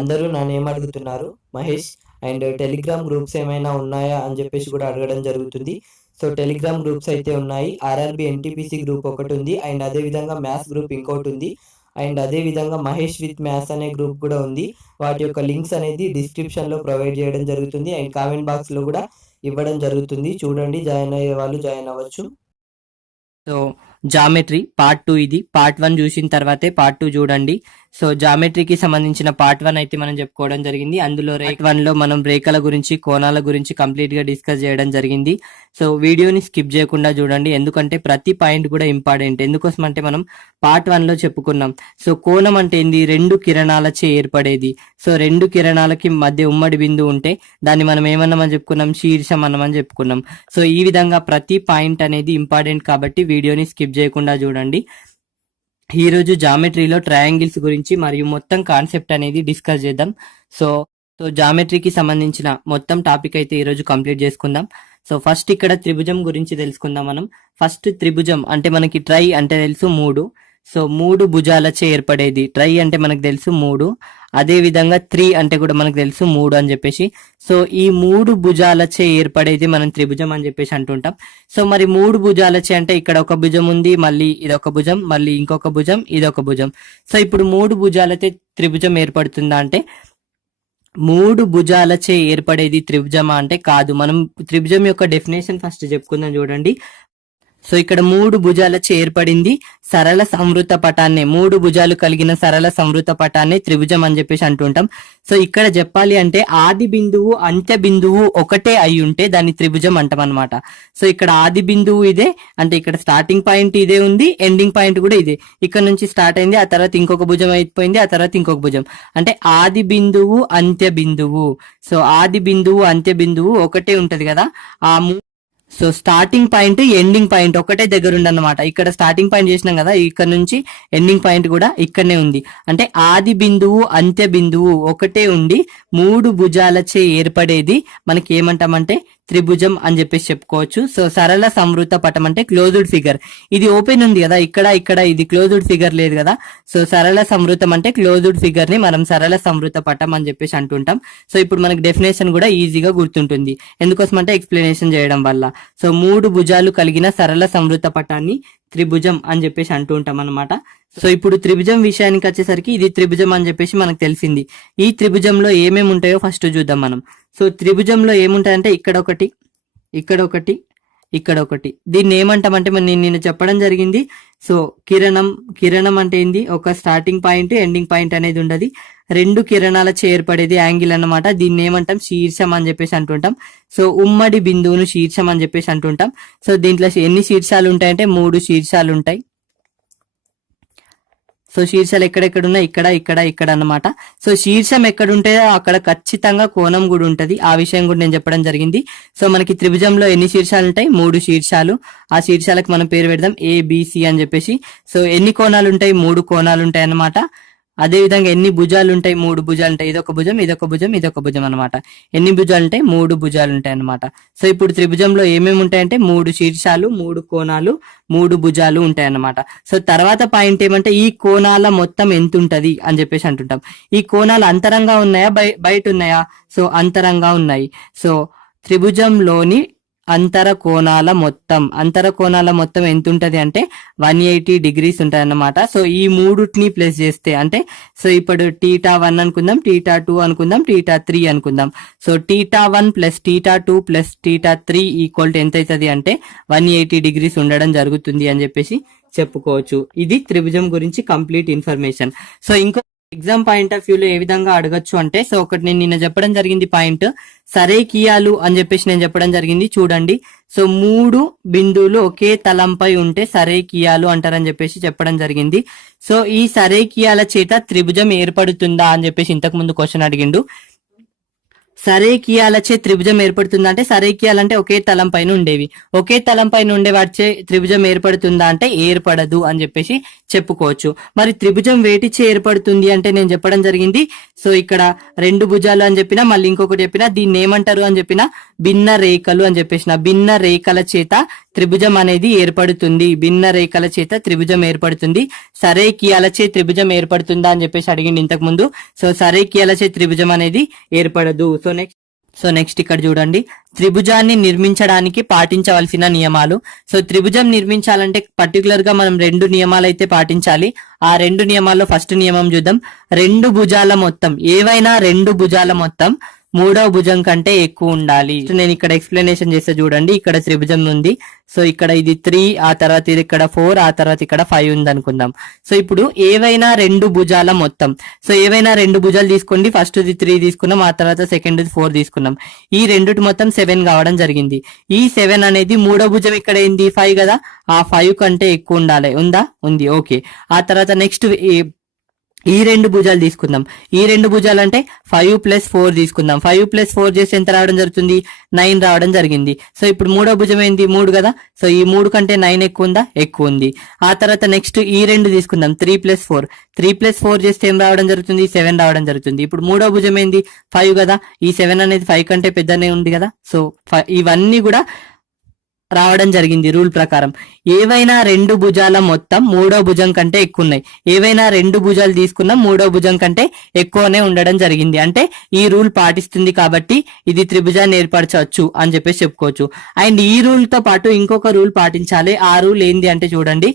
అందరూ నన్ను ఏమడుగుతున్నారు Mahesh and Telegram groups ఏమైనా ఉన్నాయా అని చెప్పేసి కూడా అడగడం జరుగుతుంది. సో టెలిగ్రామ్ గ్రూప్స్ అయితే ఉన్నాయి. ఆర్ఆర్బి ఎన్టీపీసీ గ్రూప్ ఒకటి ఉంది అండ్ అదేవిధంగా మ్యాథ్స్ గ్రూప్ ఇంకోటి ఉంది అండ్ అదేవిధంగా మహేష్ విత్ మ్యాథ్స్ అనే గ్రూప్ కూడా ఉంది. వాటి యొక్క లింక్స్ అనేది డిస్క్రిప్షన్లో ప్రొవైడ్ చేయడం జరుగుతుంది అండ్ కామెంట్ బాక్స్లో కూడా ఇవ్వడం జరుగుతుంది. చూడండి, జాయిన్ అయ్యే వాళ్ళు జాయిన్ అవ్వచ్చు. సో జామెట్రీ పార్ట్ 2 ఇది. పార్ట్ 1 చూసిన తర్వాతే పార్ట్ 2 చూడండి. సో జామెట్రీకి సంబంధించిన పార్ట్ 1 అయితే మనం చెప్పుకోవడం జరిగింది. అందులో రేట్ 1 లో మనం రేఖల గురించి కోణాల గురించి కంప్లీట్ గా డిస్కస్ చేయడం జరిగింది. సో వీడియోని స్కిప్ చేయకుండా చూడండి, ఎందుకంటే ప్రతి పాయింట్ కూడా ఇంపార్టెంట్. ఎందుకోసం అంటే మనం పార్ట్ 1 లో చెప్పుకున్నాం. సో కోణం అంటే ఏంది? రెండు కిరణాలచే ఏర్పడేది. సో రెండు కిరణాలకి మధ్య ఉమ్మడి బిందువు ఉంటే దాన్ని మనం ఏమన్నామని చెప్పుకున్నాం? శీర్షం అన్నమని చెప్పుకున్నాం. సో ఈ విధంగా ప్రతి పాయింట్ అనేది ఇంపార్టెంట్ కాబట్టి వీడియోని స్కిప్ చేయకుండా చూడండి. ఈ రోజు జామెట్రీలో ట్రయాంగిల్స్ గురించి మరియు మొత్తం కాన్సెప్ట్ అనేది డిస్కస్ చేద్దాం. సో జామెట్రీకి సంబంధించిన మొత్తం టాపిక్ అయితే ఈ రోజు కంప్లీట్ చేసుకుందాం. సో ఫస్ట్ ఇక్కడ త్రిభుజం గురించి తెలుసుకుందాం మనం. ఫస్ట్ త్రిభుజం అంటే మనకి ట్రై అంటే తెలుసు 3. సో 3 భుజాలచే ఏర్పడేది. ట్రై అంటే మనకు తెలుసు 3. అదే విధంగా 3 అంటే కూడా మనకు తెలుసు 3 అని చెప్పేసి. సో ఈ 3 భుజాలచే ఏర్పడేది మనం త్రిభుజం అని చెప్పేసి అంటుంటాం. సో మరి 3 భుజాలచే అంటే ఇక్కడ ఒక భుజం ఉంది, మళ్ళీ ఇదొక భుజం, మళ్ళీ ఇంకొక భుజం, ఇదొక భుజం. సో ఇప్పుడు 3 భుజాలతో త్రిభుజం ఏర్పడుతుందా అంటే 3 భుజాలచే ఏర్పడేది త్రిభుజమా అంటే కాదు. మనం త్రిభుజం యొక్క డెఫినేషన్ ఫస్ట్ చెప్పుకుందాం చూడండి. సో ఇక్కడ 3 భుజాలచే ఏర్పడింది సరళ సంవృత పటాన్ని, 3 భుజాలు కలిగిన సరళ సంవృత పటాన్ని త్రిభుజం అని చెప్పేసి అంటుంటాం. సో ఇక్కడ చెప్పాలి అంటే ఆది బిందువు అంత్య బిందువు ఒకటే అయి ఉంటే దాన్ని త్రిభుజం అంటాం అనమాట. సో ఇక్కడ ఆది బిందువు ఇదే అంటే ఇక్కడ స్టార్టింగ్ పాయింట్ ఇదే ఉంది, ఎండింగ్ పాయింట్ కూడా ఇదే. ఇక్కడ నుంచి స్టార్ట్ అయింది, ఆ తర్వాత ఇంకొక భుజం అయిపోయింది, ఆ తర్వాత ఇంకొక భుజం. అంటే ఆది బిందువు అంత్య బిందువు. సో ఆది బిందువు అంత్య బిందువు ఒకటే ఉంటది కదా. So starting point ending point ఒకటే దగ్గర ఉండన్నమాట. ఇక్కడ స్టార్టింగ్ పాయింట్ చేసినాం కదా, ఇక్కడ నుంచి ఎండింగ్ పాయింట్ కూడా ఇక్కడనే ఉంది. అంటే ఆది బిందువు అంత్య బిందువు ఒకటే ఉండి 3 భుజాలచే ఏర్పడేది మనకి ఏమంటామంటే త్రిభుజం అని చెప్పేసి చెప్పుకోవచ్చు. సో సరళ సంవృత పటం అంటే క్లోజ్డ్ ఫిగర్. ఇది ఓపెన్ ఉంది కదా, ఇక్కడ ఇది క్లోజ్డ్ ఫిగర్ లేదు కదా. సో సరళ సంవృతం అంటే క్లోజ్డ్ ఫిగర్ ని మనం సరళ సంవృత పటం అని చెప్పేసి అంటుంటాం. సో ఇప్పుడు మనకి డెఫినేషన్ కూడా ఈజీగా గుర్తుంటుంది, ఎందుకోసం అంటే ఎక్స్ప్లెనేషన్ చేయడం వల్ల. సో 3 భుజాలు కలిగిన సరళ సంవృత పటాన్ని త్రిభుజం అని చెప్పేసి అంటూ ఉంటాం అనమాట. సో ఇప్పుడు త్రిభుజం విషయానికి వచ్చేసరికి ఇది త్రిభుజం అని చెప్పేసి మనకు తెలిసింది. ఈ త్రిభుజంలో ఏమేమి ఉంటాయో ఫస్ట్ చూద్దాం మనం. సో త్రిభుజంలో ఏముంటాయంటే ఇక్కడ ఒకటి, ఇక్కడ ఒకటి, ఇక్కడ ఒకటి. దీన్ని ఏమంటామంటే నేను నిన్న చెప్పడం జరిగింది. సో కిరణం అంటే ఏంది? ఒక స్టార్టింగ్ పాయింట్ ఎండింగ్ పాయింట్ అనేది ఉండదు. 2 కిరణాలచే ఏర్పడేది యాంగిల్ అన్నమాట. దీన్ని ఏమంటాం? శీర్షం అని చెప్పేసి అంటుంటాం. సో ఉమ్మడి బిందువును శీర్షం అని చెప్పేసి అంటుంటాం. సో దీంట్లో ఎన్ని శీర్షాలు ఉంటాయంటే 3 శీర్షాలు ఉంటాయి. సో శీర్షాలు ఎక్కడెక్కడ ఉన్నాయి? ఇక్కడ అన్నమాట. సో శీర్షం ఎక్కడ ఉంటుందో అక్కడ ఖచ్చితంగా కోణం కూడా ఉంటది. ఆ విషయం కూడా నేను చెప్పడం జరిగింది. సో మనకి త్రిభుజంలో ఎన్ని శీర్షాలు ఉంటాయి? 3 శీర్షాలు. ఆ శీర్షాలకు మనం పేరు పెడదాం ఏబిసి అని చెప్పేసి. సో ఎన్ని కోణాలు ఉంటాయి? 3 కోణాలు ఉంటాయి అన్నమాట. అదే విధంగా ఎన్ని భుజాలు ఉంటాయి? 3 భుజాలు ఉంటాయి. ఇదొక భుజం, ఇదొక భుజం, ఇదొక భుజం అనమాట. ఎన్ని భుజాలు ఉంటాయి? 3 భుజాలు ఉంటాయి అనమాట. సో ఇప్పుడు త్రిభుజంలో ఏమేమి ఉంటాయంటే 3 శీర్షాలు, 3 కోణాలు, 3 భుజాలు ఉంటాయి అన్నమాట. సో తర్వాత పాయింట్ ఏమంటే ఈ కోణాల మొత్తం ఎంత ఉంటది అని చెప్పేసి అంటుంటాం. ఈ కోణాలు అంతరంగా ఉన్నాయా బయట ఉన్నాయా? సో అంతరంగా ఉన్నాయి. సో త్రిభుజంలోని అంతర కోణాల మొత్తం ఎంత ఉంటది అంటే 180 డిగ్రీస్ ఉంటాయి అన్నమాట. సో ఈ మూడుని ప్లస్ చేస్తే అంటే సో ఇప్పుడు θ1 అనుకుందాం, θ2 అనుకుందాం, θ3 అనుకుందాం. సో θ1 ప్లస్ θ2 ప్లస్ θ3 ఈక్వల్ టు ఎంత అవుతుంది అంటే 180 డిగ్రీస్ ఉండడం జరుగుతుంది అని చెప్పేసి చెప్పుకోవచ్చు. ఇది త్రిభుజం గురించి కంప్లీట్ ఇన్ఫర్మేషన్. సో ఇంకో ఎగ్జామ్ పాయింట్ ఆఫ్ వ్యూలో ఏ విధంగా అడగచ్చు అంటే, సో ఒకటి నేను నిన్న చెప్పడం జరిగింది పాయింట్, సరేకియాలు అని చెప్పేసి నేను చెప్పడం జరిగింది. చూడండి, సో 3 బిందువులు ఒకే తలంపై ఉంటే సరేకియాలు అంటారని చెప్పేసి చెప్పడం జరిగింది. సో ఈ సరేకియాల చేత త్రిభుజం ఏర్పడుతుందా అని చెప్పేసి ఇంతకు ముందు క్వశ్చన్ అడిగిండు. సరేకియాలచే త్రిభుజం ఏర్పడుతుందా అంటే సరేకియాలంటే ఒకే తలం పైన ఉండేవి, ఒకే తలం పైన ఉండే వాటిచే త్రిభుజం ఏర్పడుతుందా అంటే ఏర్పడదు అని చెప్పేసి చెప్పుకోవచ్చు. మరి త్రిభుజం వేటిచే ఏర్పడుతుంది అంటే నేను చెప్పడం జరిగింది. సో ఇక్కడ రెండు భుజాలు అని చెప్పినా, మళ్ళీ ఇంకొకటి చెప్పినా, దీన్ని ఏమంటారు అని చెప్పినా భిన్న రేఖలు అని చెప్పేసిన. భిన్న రేఖల చేత త్రిభుజం అనేది ఏర్పడుతుంది, భిన్న రేఖల చేత త్రిభుజం ఏర్పడుతుంది. సరేకియాలచే త్రిభుజం ఏర్పడుతుందా అని చెప్పేసి అడిగింది ఇంతకు ముందు. సో సరేకియాలచే త్రిభుజం అనేది ఏర్పడదు. సో నెక్స్ట్ ఇక్కడ చూడండి, త్రిభుజాన్ని నిర్మించడానికి పాటించవలసిన నియమాలు. సో త్రిభుజం నిర్మించాలంటే పర్టికులర్ గా మనం రెండు నియమాలు అయితే పాటించాలి. ఆ రెండు నియమాల్లో ఫస్ట్ నియమం చూద్దాం. రెండు భుజాల మొత్తం, ఏవైనా రెండు భుజాల మొత్తం మూడవ భుజం కంటే ఎక్కువ ఉండాలి. నేను ఇక్కడ ఎక్స్ప్లెనేషన్ చేస్తే చూడండి, ఇక్కడ త్రిభుజం ఉంది. సో ఇక్కడ ఇది 3, ఆ తర్వాత ఇది ఇక్కడ 4, ఆ తర్వాత ఇక్కడ 5 ఉంది అనుకుందాం. సో ఇప్పుడు ఏవైనా రెండు భుజాల మొత్తం, సో ఏవైనా రెండు భుజాలు తీసుకోండి. ఫస్ట్ 3 తీసుకున్నాం, ఆ తర్వాత సెకండ్ 4 తీసుకున్నాం. ఈ రెండుటి మొత్తం 7 కావడం జరిగింది. ఈ 7 అనేది మూడో భుజం ఇక్కడ ఏంది 5 కదా, ఆ 5 కంటే ఎక్కువ ఉండాలి. ఉందా? ఉంది. ఓకే. ఆ తర్వాత నెక్స్ట్ ఈ రెండు భుజాలు తీసుకుందాం. ఈ రెండు భుజాలు అంటే 5 + 4 తీసుకుందాం. 5 + 4 చేసి ఎంత రావడం జరుగుతుంది? 9 రావడం జరిగింది. సో ఇప్పుడు మూడో భుజం ఏంది? 3 కదా. సో ఈ 3 కంటే 9 ఎక్కువ ఉందా? ఎక్కువ ఉంది. ఆ తర్వాత నెక్స్ట్ ఈ రెండు తీసుకుందాం. 3 + 4, 3 + 4 చేస్తే ఏం రావడం జరుగుతుంది? 7 రావడం జరుగుతుంది. ఇప్పుడు మూడో భుజం ఏంది? 5 కదా. ఈ 7 అనేది 5 కంటే పెద్దనే ఉంది కదా. సో ఇవన్నీ కూడా రావడం జరిగింది రూల్ ప్రకారం. ఏవైనా రెండు భుజాల మొత్తం మూడో భుజం కంటే ఎక్కువ ఉన్నాయి. ఏవైనా రెండు భుజాలు తీసుకున్నా మూడో భుజం కంటే ఎక్కువనే ఉండడం జరిగింది. అంటే ఈ రూల్ పాటిస్తుంది కాబట్టి ఇది త్రిభుజాన్ని ఏర్పరచవచ్చు అని చెప్పేసి చెప్పుకోవచ్చు. అండ్ ఈ రూల్ తో పాటు ఇంకొక రూల్ పాటించాలి. ఆ రూల్ ఏంది అంటే చూడండి,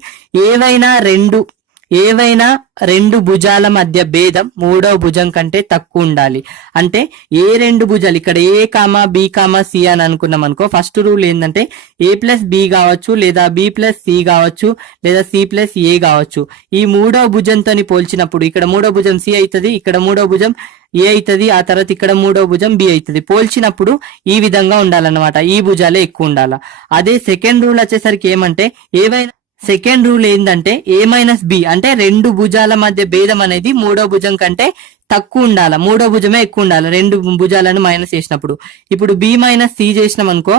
ఏవైనా రెండు భుజాల మధ్య భేదం మూడో భుజం కంటే తక్కువ ఉండాలి. అంటే ఏ రెండు భుజాలు, ఇక్కడ ఏ కామా బి కామా సి అని అనుకున్నాం అనుకో, ఫస్ట్ రూల్ ఏంటంటే a + b కావచ్చు, లేదా b + c కావచ్చు, లేదా c + a కావచ్చు. ఈ మూడో భుజంతో పోల్చినప్పుడు ఇక్కడ మూడో భుజం c అవుతుంది, ఇక్కడ మూడో భుజం a అవుతుంది, ఆ తర్వాత ఇక్కడ మూడో భుజం b అవుతుంది. పోల్చినప్పుడు ఈ విధంగా ఉండాలన్నమాట, ఈ భుజాలే ఎక్కువ ఉండాలి. అదే సెకండ్ రూల్ వచ్చేసరికి ఏమంటే సెకండ్ రూల్ ఏంటంటే a - b అంటే రెండు భుజాల మధ్య భేదం అనేది మూడో భుజం కంటే తక్కువ ఉండాలి, మూడో భుజమే ఎక్కువ ఉండాలి రెండు భుజాలను మైనస్ చేసినప్పుడు. ఇప్పుడు b - c చేసినాం అనుకో,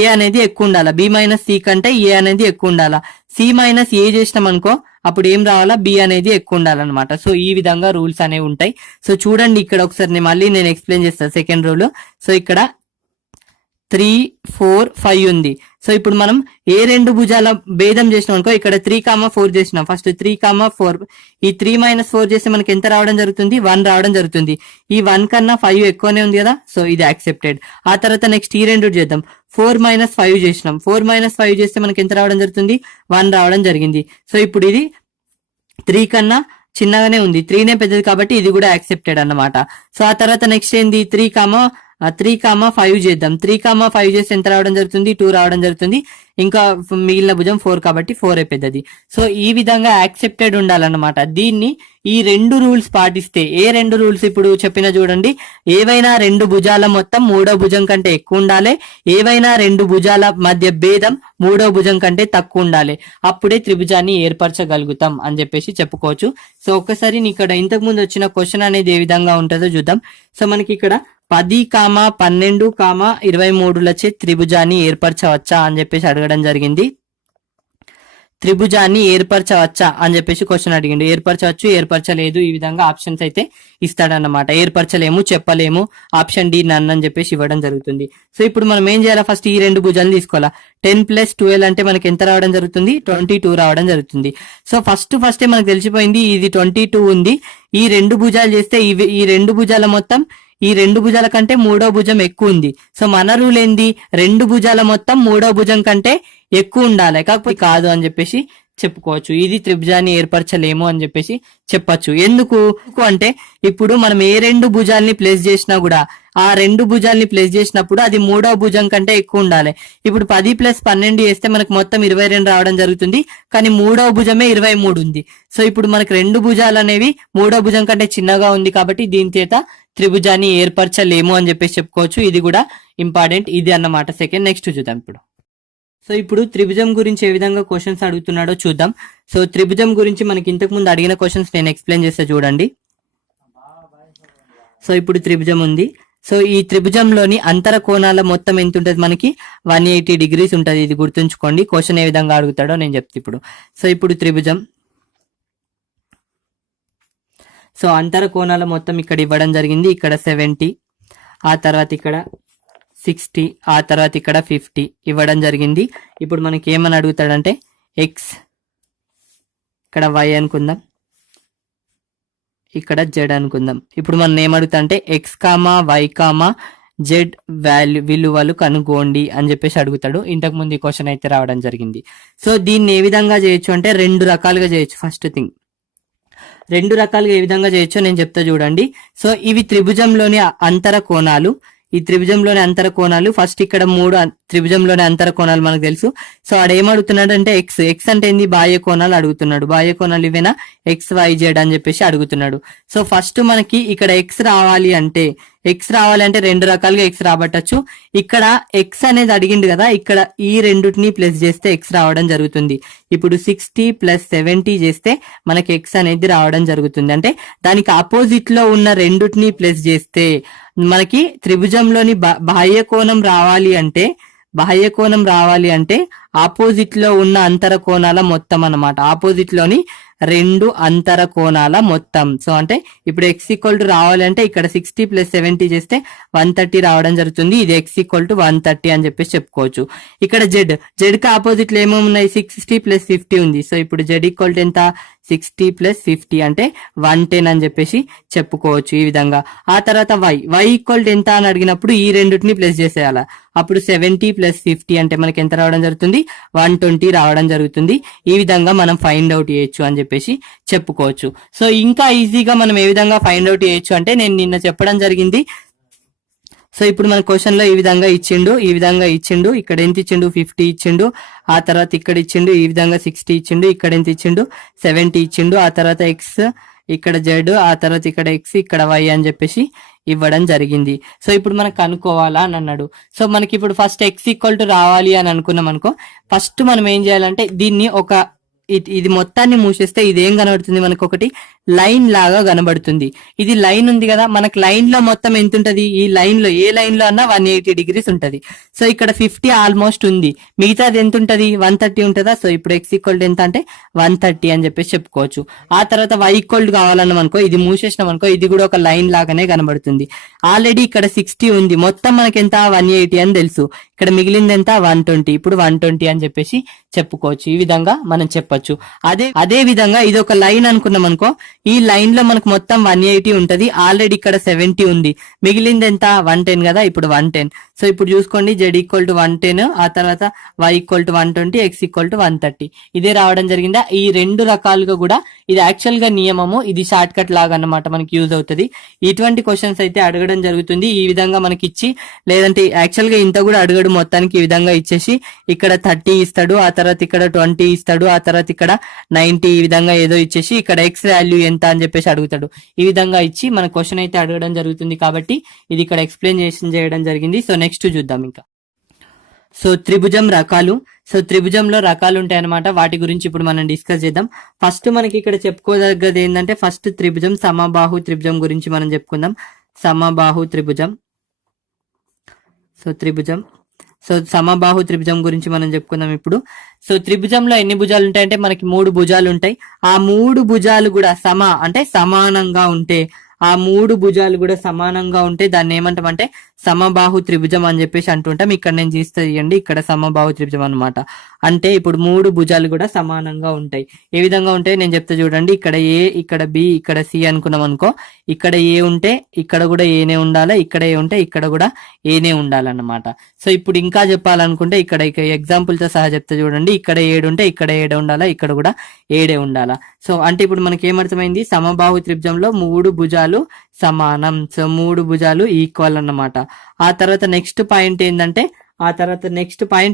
a అనేది ఎక్కువ ఉండాలి, b - c కంటే a అనేది ఎక్కువ ఉండాలా. c - a చేసినాం అనుకో, అప్పుడు ఏం రావాలా? b అనేది ఎక్కువ ఉండాలన్నమాట. సో ఈ విధంగా రూల్స్ అనేవి ఉంటాయి. సో చూడండి ఇక్కడ ఒకసారి మళ్ళీ నేను ఎక్స్ప్లెయిన్ చేస్తాను సెకండ్ రూల్. సో ఇక్కడ 3, 4, 5 ఉంది. సో ఇప్పుడు మనం ఏ రెండు భుజాల భేదం చేసినాం అనుకో, ఇక్కడ 3, 4 చేసినాం. ఫస్ట్ 3, 4, ఈ 3 - 4 చేస్తే మనకి ఎంత రావడం జరుగుతుంది? 1 రావడం జరుగుతుంది. ఈ 1 కన్నా 5 ఎక్కువనే ఉంది కదా, సో ఇది యాక్సెప్టెడ్. ఆ తర్వాత నెక్స్ట్ ఈ రెండు చేద్దాం. 4 - 5 చేసినాం. 4 - 5 చేస్తే మనకి ఎంత రావడం జరుగుతుంది? 1 రావడం జరిగింది. సో ఇప్పుడు ఇది 3 కన్నా చిన్నగానే ఉంది, 3నే పెద్దది కాబట్టి ఇది కూడా యాక్సెప్టెడ్ అన్నమాట. సో ఆ తర్వాత నెక్స్ట్ ఏంది? 3, 5 చేద్దాం. 3, 5 చేస్తే ఎంత రావడం జరుగుతుంది? 2 రావడం జరుగుతుంది. ఇంకా మిగిలిన భుజం 4 కాబట్టి 4 పెద్దది. సో ఈ విధంగా యాక్సెప్టెడ్ ఉండాలన్నమాట. దీన్ని ఈ రెండు రూల్స్ పాటిస్తే, ఏ రెండు రూల్స్ ఇప్పుడు చెప్పిన చూడండి, ఏవైనా రెండు భుజాల మొత్తం మూడో భుజం కంటే ఎక్కువ ఉండాలి, ఏవైనా రెండు భుజాల మధ్య భేదం మూడో భుజం కంటే తక్కువ ఉండాలి, అప్పుడే త్రిభుజాన్ని ఏర్పరచగలుగుతాం అని చెప్పేసి చెప్పుకోవచ్చు. సో ఒక్కసారి ఇక్కడ ఇంతకు ముందు వచ్చిన క్వశ్చన్ అనేది ఏ విధంగా ఉంటుందో చూద్దాం. సో మనకి ఇక్కడ 10, 12, 23లచే త్రిభుజాన్ని ఏర్పరచవచ్చా అని చెప్పేసి అడగడం జరిగింది. త్రిభుజాన్ని ఏర్పరచవచ్చా అని చెప్పేసి క్వశ్చన్ అడిగిండు. ఏర్పరచవచ్చు, ఏర్పరచలేదు, ఈ విధంగా ఆప్షన్స్ అయితే ఇస్తాడన్నమాట. ఏర్పరచలేము, చెప్పలేము, ఆప్షన్ డి నన్ అని చెప్పేసి ఇవ్వడం జరుగుతుంది. సో ఇప్పుడు మనం ఏం చేయాలి? ఫస్ట్ ఈ రెండు భుజాలు తీసుకోవాలా. 10 + 12 అంటే మనకి ఎంత రావడం జరుగుతుంది? 22 రావడం జరుగుతుంది. సో ఫస్టే మనకు తెలిసిపోయింది ఇది 22 ఉంది. ఈ రెండు భుజాలు చేస్తే ఈ రెండు భుజాల మొత్తం ఈ రెండు భుజాల కంటే మూడో భుజం ఎక్కువ ఉంది. సో మన రూల్ ఏంది? రెండు భుజాల మొత్తం మూడో భుజం కంటే ఎక్కువ ఉండాలి, కాకపోతే కాదు అని చెప్పేసి చెప్పుకోవచ్చు. ఇది త్రిభుజాన్ని ఏర్పరచలేము అని చెప్పేసి చెప్పచ్చు. ఎందుకు అంటే ఇప్పుడు మనం ఏ రెండు భుజాల్ని ప్లేస్ చేసినా కూడా ఆ రెండు భుజాల్ని ప్లేస్ చేసినప్పుడు అది మూడో భుజం కంటే ఎక్కువ ఉండాలి. ఇప్పుడు 10 + 12 చేస్తే మనకు మొత్తం 22 రావడం జరుగుతుంది, కానీ మూడో భుజమే 23 ఉంది. సో ఇప్పుడు మనకు రెండు భుజాలు అనేవి మూడో భుజం కంటే చిన్నగా ఉంది కాబట్టి దీని చేత త్రిభుజాన్ని ఏర్పరచలేము అని చెప్పేసి చెప్పుకోవచ్చు. ఇది కూడా ఇంపార్టెంట్, ఇది అన్నమాట. సెకండ్ నెక్స్ట్ చూద్దాం ఇప్పుడు. సో ఇప్పుడు త్రిభుజం గురించి ఏ విధంగా క్వశ్చన్స్ అడుగుతున్నాడో చూద్దాం. సో త్రిభుజం గురించి మనకి ఇంతకు ముందు అడిగిన క్వశ్చన్స్ నేను ఎక్స్ప్లెయిన్ చేస్తే చూడండి. సో ఇప్పుడు త్రిభుజం ఉంది. సో ఈ త్రిభుజంలోని అంతర కోణాల మొత్తం ఎంత ఉంటుంది మనకి 180 డిగ్రీస్ ఉంటుంది. ఇది గుర్తుంచుకోండి. క్వశ్చన్ ఏ విధంగా అడుగుతాడో నేను చెప్తా ఇప్పుడు. సో ఇప్పుడు త్రిభుజం, సో అంతర కోణాల మొత్తం ఇక్కడ ఇవ్వడం జరిగింది. ఇక్కడ 70, ఆ తర్వాత ఇక్కడ 60, ఆ తర్వాత ఇక్కడ 50 ఇవ్వడం జరిగింది. ఇప్పుడు మనకి ఏమని అడుగుతాడంటే ఎక్స్, ఇక్కడ వై అనుకుందాం, ఇక్కడ జెడ్ అనుకుందాం. ఇప్పుడు మనం ఏమడుగుతా అంటే X comma Y comma Z విలువలు కనుగోండి అని చెప్పేసి అడుగుతాడు. ఇంతకు ముందు ఈ క్వశ్చన్ అయితే రావడం జరిగింది. సో దీన్ని ఏ విధంగా చేయొచ్చు అంటే 2 రకాలుగా చేయొచ్చు. ఫస్ట్ థింగ్ 2 రకాలుగా ఏ విధంగా చేయొచ్చో నేను చెప్తా చూడండి. సో ఇవి త్రిభుజంలోని అంతర కోణాలు. ఈ త్రిభుజంలోని అంతర కోణాలు ఫస్ట్ ఇక్కడ 3 త్రిభుజంలోని అంతర కోణాలు మనకు తెలుసు. సో ఆడ ఏమడుగుతున్నాడు అంటే ఎక్స్ అంటే ఏంది, బాహ్య కోణాలు అడుగుతున్నాడు. బాహ్య కోణాలు ఇవేనా, ఎక్స్ వై జెడ్ అని చెప్పేసి అడుగుతున్నాడు. సో ఫస్ట్ మనకి ఇక్కడ ఎక్స్ రావాలి అంటే 2 రకాలుగా ఎక్స్ రాబట్టచ్చు. ఇక్కడ ఎక్స్ అనేది అడిగిండు కదా, ఇక్కడ ఈ రెండుటిని ప్లస్ చేస్తే ఎక్స్ రావడం జరుగుతుంది. ఇప్పుడు 60 + 70 చేస్తే మనకి ఎక్స్ అనేది రావడం జరుగుతుంది. అంటే దానికి ఆపోజిట్ లో ఉన్న రెండుటిని ప్లస్ చేస్తే మనకి త్రిభుజంలోని బాహ్య కోణం రావాలి అంటే ఆపోజిట్ లో ఉన్న అంతర కోణాల మొత్తం అన్నమాట. ఆపోజిట్ లోని 2 అంతర కోణాల మొత్తం. సో అంటే ఇప్పుడు ఎక్స్ ఈక్వల్ టు రావాలి అంటే ఇక్కడ 60 + 70 చేస్తే 130 రావడం జరుగుతుంది. ఇది ఎక్స్ ఈక్వల్ టు 130 అని చెప్పేసి చెప్పుకోవచ్చు. ఇక్కడ జెడ్ కి ఆపోజిట్ లో ఏమేమి ఉన్నాయి, 60 + 50 ఉంది. సో ఇప్పుడు జెడ్ ఈక్వల్ టు ఎంత, 60 + 50 అంటే 110 అని చెప్పేసి చెప్పుకోవచ్చు ఈ విధంగా. ఆ తర్వాత వై ఈక్వల్ టు ఎంత అని అడిగినప్పుడు ఈ రెండుటిని ప్లస్ చేసేయాలి. అప్పుడు 70 + 50 అంటే మనకి ఎంత రావడం జరుగుతుంది, 120 రావడం జరుగుతుంది. ఈ విధంగా మనం ఫైండ్ అవుట్ చేయొచ్చు అని చెప్పేసి చెప్పుకోవచ్చు. సో ఇంకా ఈజీగా మనం ఏ విధంగా ఫైండ్ అవుట్ చేయొచ్చు అంటే నేను నిన్న చెప్పడం జరిగింది. సో ఇప్పుడు మన క్వశ్చన్ లో ఈ విధంగా ఇచ్చిండు. ఇక్కడ ఎంత ఇచ్చిండు, 50 ఇచ్చిండు. ఆ తర్వాత ఇక్కడ ఇచ్చిండు ఈ విధంగా 60 ఇచ్చిండు. ఇక్కడ ఎంత ఇచ్చిండు, 70 ఇచ్చిండు. ఆ తర్వాత ఎక్స్, ఇక్కడ జెడ్, ఆ తర్వాత ఇక్కడ ఎక్స్, ఇక్కడ వై అని చెప్పేసి ఇవ్వడం జరిగింది. సో ఇప్పుడు మనకు కనుక్కోవాలా అని అన్నాడు. సో మనకి ఇప్పుడు ఫస్ట్ ఎక్స్ ఈక్వల్ టు రావాలి అని అనుకున్నాం అనుకో, ఫస్ట్ మనం ఏం చేయాలంటే దీన్ని ఇది మొత్తాన్ని మూసేస్తే ఇది ఏం కనబడుతుంది, మనకు ఒకటి లైన్ లాగా కనబడుతుంది. ఇది లైన్ ఉంది కదా, మనకు లైన్ లో మొత్తం ఎంత ఉంటది, ఈ లైన్ లో ఏ లైన్ లో అన్నా 180 డిగ్రీస్ ఉంటది. సో ఇక్కడ 50 ఆల్మోస్ట్ ఉంది, మిగతాది ఎంత ఉంటది, 130 ఉంటుందా. సో ఇప్పుడు ఎక్స్ ఈక్వల్ టు ఎంత అంటే 130 అని చెప్పేసి చెప్పుకోవచ్చు. ఆ తర్వాత వై ఈక్వల్ టు కావాలన్నాం అనుకో, ఇది మూసేసినాం అనుకో, ఇది కూడా ఒక లైన్ లాగానే కనబడుతుంది. ఆల్రెడీ ఇక్కడ 60 ఉంది, మొత్తం మనకి ఎంత 180 అని తెలుసు. ఇక్కడ మిగిలింది ఎంత 120. ఇప్పుడు 120 అని చెప్పేసి చెప్పుకోవచ్చు. ఈ విధంగా మనం చెప్పొచ్చు. అదే విధంగా ఇది ఒక లైన్ అనుకున్నాం అనుకో, ఈ లైన్ లో మనకు మొత్తం 180 ఉంటది. ఆల్రెడీ ఇక్కడ 70 ఉంది, మిగిలింది ఎంత 110 కదా. ఇప్పుడు 110. సో ఇప్పుడు చూసుకోండి, జెడ్ ఈక్వల్ టు 110, ఆ తర్వాత Y equal to 120, X equal to 130 ఇదే రావడం జరిగిందా. ఈ 2 రకాలుగా కూడా ఇది యాక్చువల్ గా నియమము, ఇది షార్ట్ కట్ లాగా అన్నమాట, మనకి యూజ్ అవుతుంది. ఇటువంటి క్వశ్చన్స్ అయితే అడగడం జరుగుతుంది ఈ విధంగా మనకి ఇచ్చి, లేదంటే యాక్చువల్ గా ఇంత కూడా అడగడు, మొత్తానికి ఈ విధంగా ఇచ్చేసి ఇక్కడ 30 ఇస్తాడు, ఆ తర్వాత ఇక్కడ 20 ఇస్తాడు, ఆ తర్వాత ఇక్కడ 90 ఈ విధంగా ఏదో ఇచ్చేసి ఇక్కడ ఎక్స్ వాల్యూ ఎంత అని చెప్పేసి అడుగుతాడు. ఈ విధంగా ఇచ్చి మన క్వశ్చన్ అయితే అడగడం జరుగుతుంది. కాబట్టి ఇది ఇక్కడ ఎక్స్ప్లెనేషన్ చేయడం జరిగింది. సో నెక్స్ట్ చూద్దాం ఇంకా. సో త్రిభుజం రకాలు. సో త్రిభుజంలో రకాలు ఉంటాయి అన్నమాట, వాటి గురించి ఇప్పుడు మనం డిస్కస్ చేద్దాం. ఫస్ట్ మనకి ఇక్కడ చెప్పుకోదగ్గది ఏంటంటే, ఫస్ట్ త్రిభుజం, సమబాహు త్రిభుజం గురించి మనం చెప్పుకుందాం. సమబాహు త్రిభుజం. సో సమబాహు త్రిభుజం గురించి మనం చెప్పుకుందాం ఇప్పుడు. సో త్రిభుజంలో ఎన్ని భుజాలు ఉంటాయంటే మనకి 3 భుజాలు ఉంటాయి. ఆ 3 భుజాలు కూడా సమానంగా ఉంటే, ఆ 3 భుజాలు కూడా సమానంగా ఉంటే దాన్ని ఏమంటామంటే సమబాహు త్రిభుజం అని చెప్పేసి అంటుంటాం. ఇక్కడ నేను తీయండి, ఇక్కడ సమబాహు త్రిభుజం అన్నమాట. అంటే ఇప్పుడు 3 భుజాలు కూడా సమానంగా ఉంటాయి. ఏ విధంగా ఉంటాయి నేను చెప్తా చూడండి. ఇక్కడ ఏ, ఇక్కడ బి, ఇక్కడ సి అనుకున్నాం అనుకో, ఇక్కడ ఏ ఉంటే ఇక్కడ కూడా ఏనే ఉండాలి, ఇక్కడ ఏ ఉంటే ఇక్కడ కూడా ఏనే ఉండాలన్నమాట. సో ఇప్పుడు ఇంకా చెప్పాలనుకుంటే ఇక్కడ ఎగ్జాంపుల్ తో సహా చెప్తా చూడండి. ఇక్కడ 7 ఉంటే ఇక్కడ 7 ఉండాలా, ఇక్కడ కూడా 7 ఉండాలా. సో అంటే ఇప్పుడు మనకి ఏమర్థమైంది, సమబాహు త్రిభుజంలో 3 భుజాలు సమానం. సో 3 భుజాలు ఈక్వల్ అన్నమాట. ఆ తర్వాత నెక్స్ట్ పాయింట్ ఏంటంటే,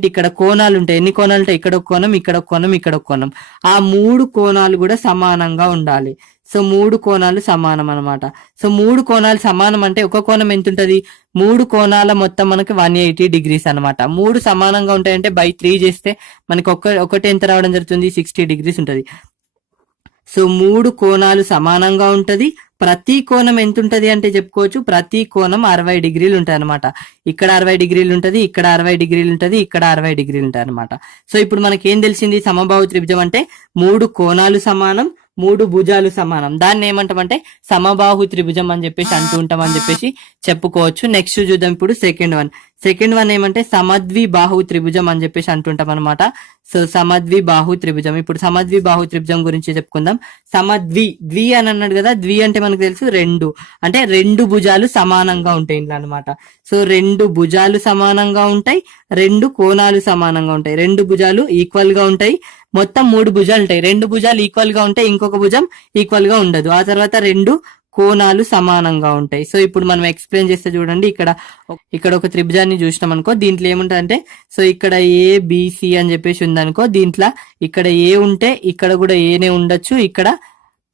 ఇక్కడ కోణాలు ఉంటాయి. ఎన్ని కోణాలు ఉంటాయి, ఇక్కడ ఒక కోణం, ఇక్కడ ఒక కోణం, ఇక్కడ ఒక కోణం. ఆ 3 కోణాలు కూడా సమానంగా ఉండాలి. సో 3 కోణాలు సమానం అన్నమాట. సో 3 కోణాలు సమానం అంటే ఒక కోణం ఎంత ఉంటది, 3 కోణాల మొత్తం మనకి 180 డిగ్రీస్ అనమాట. 3 సమానంగా ఉంటాయంటే by 3 చేస్తే మనకి ఒకటి ఎంత రావడం జరుగుతుంది, 60 డిగ్రీస్ ఉంటది. సో 3 కోణాలు సమానంగా ఉంటది. ప్రతి కోణం ఎంత ఉంటది అంటే చెప్పుకోవచ్చు, ప్రతి కోణం 60 డిగ్రీలు ఉంటాయి అనమాట. ఇక్కడ 60 డిగ్రీలు ఉంటది, ఇక్కడ 60 డిగ్రీలు ఉంటది, ఇక్కడ 60 డిగ్రీలు ఉంటాయి అనమాట. సో ఇప్పుడు మనకి ఏం తెలిసింది, సమబాహు త్రిభుజం అంటే 3 కోణాలు సమానం, 3 భుజాలు సమానం. దాన్ని ఏమంటామంటే సమబాహు త్రిభుజం అని చెప్పేసి అంటూ ఉంటాం అని చెప్పేసి చెప్పుకోవచ్చు. నెక్స్ట్ చూద్దాం ఇప్పుడు సెకండ్ వన్ ఏమంటే సమద్విబాహు త్రిభుజం అని చెప్పేసి అంటుంటాం అనమాట. సో సమద్విబాహు త్రిభుజం. ఇప్పుడు సమద్విబాహు త్రిభుజం గురించి చెప్పుకుందాం. ద్వి అని అన్నాడు కదా, ద్వి అంటే మనకు తెలుసు 2, అంటే 2 భుజాలు సమానంగా ఉంటాయి ఇంట్లో అనమాట. సో 2 భుజాలు సమానంగా ఉంటాయి, 2 కోణాలు సమానంగా ఉంటాయి, 2 భుజాలు ఈక్వల్ గా ఉంటాయి. మొత్తం 3 భుజాలు ఉంటాయి. 2 భుజాలు ఈక్వల్ గా ఉంటాయి, ఇంకొక భుజం ఈక్వల్ గా ఉండదు. ఆ తర్వాత 2 కోణాలు సమానంగా ఉంటాయి. సో ఇప్పుడు మనం ఎక్స్ప్లెయిన్ చేస్తే చూడండి, ఇక్కడ ఒక త్రిభుజాన్ని చూసినాం అనుకో, దీంట్లో ఏముంటదంటే, సో ఇక్కడ ABC అని చెప్పేసి ఉందనుకో, దీంట్లో ఇక్కడ A ఉంటే ఇక్కడ కూడా ఏనే ఉండొచ్చు, ఇక్కడ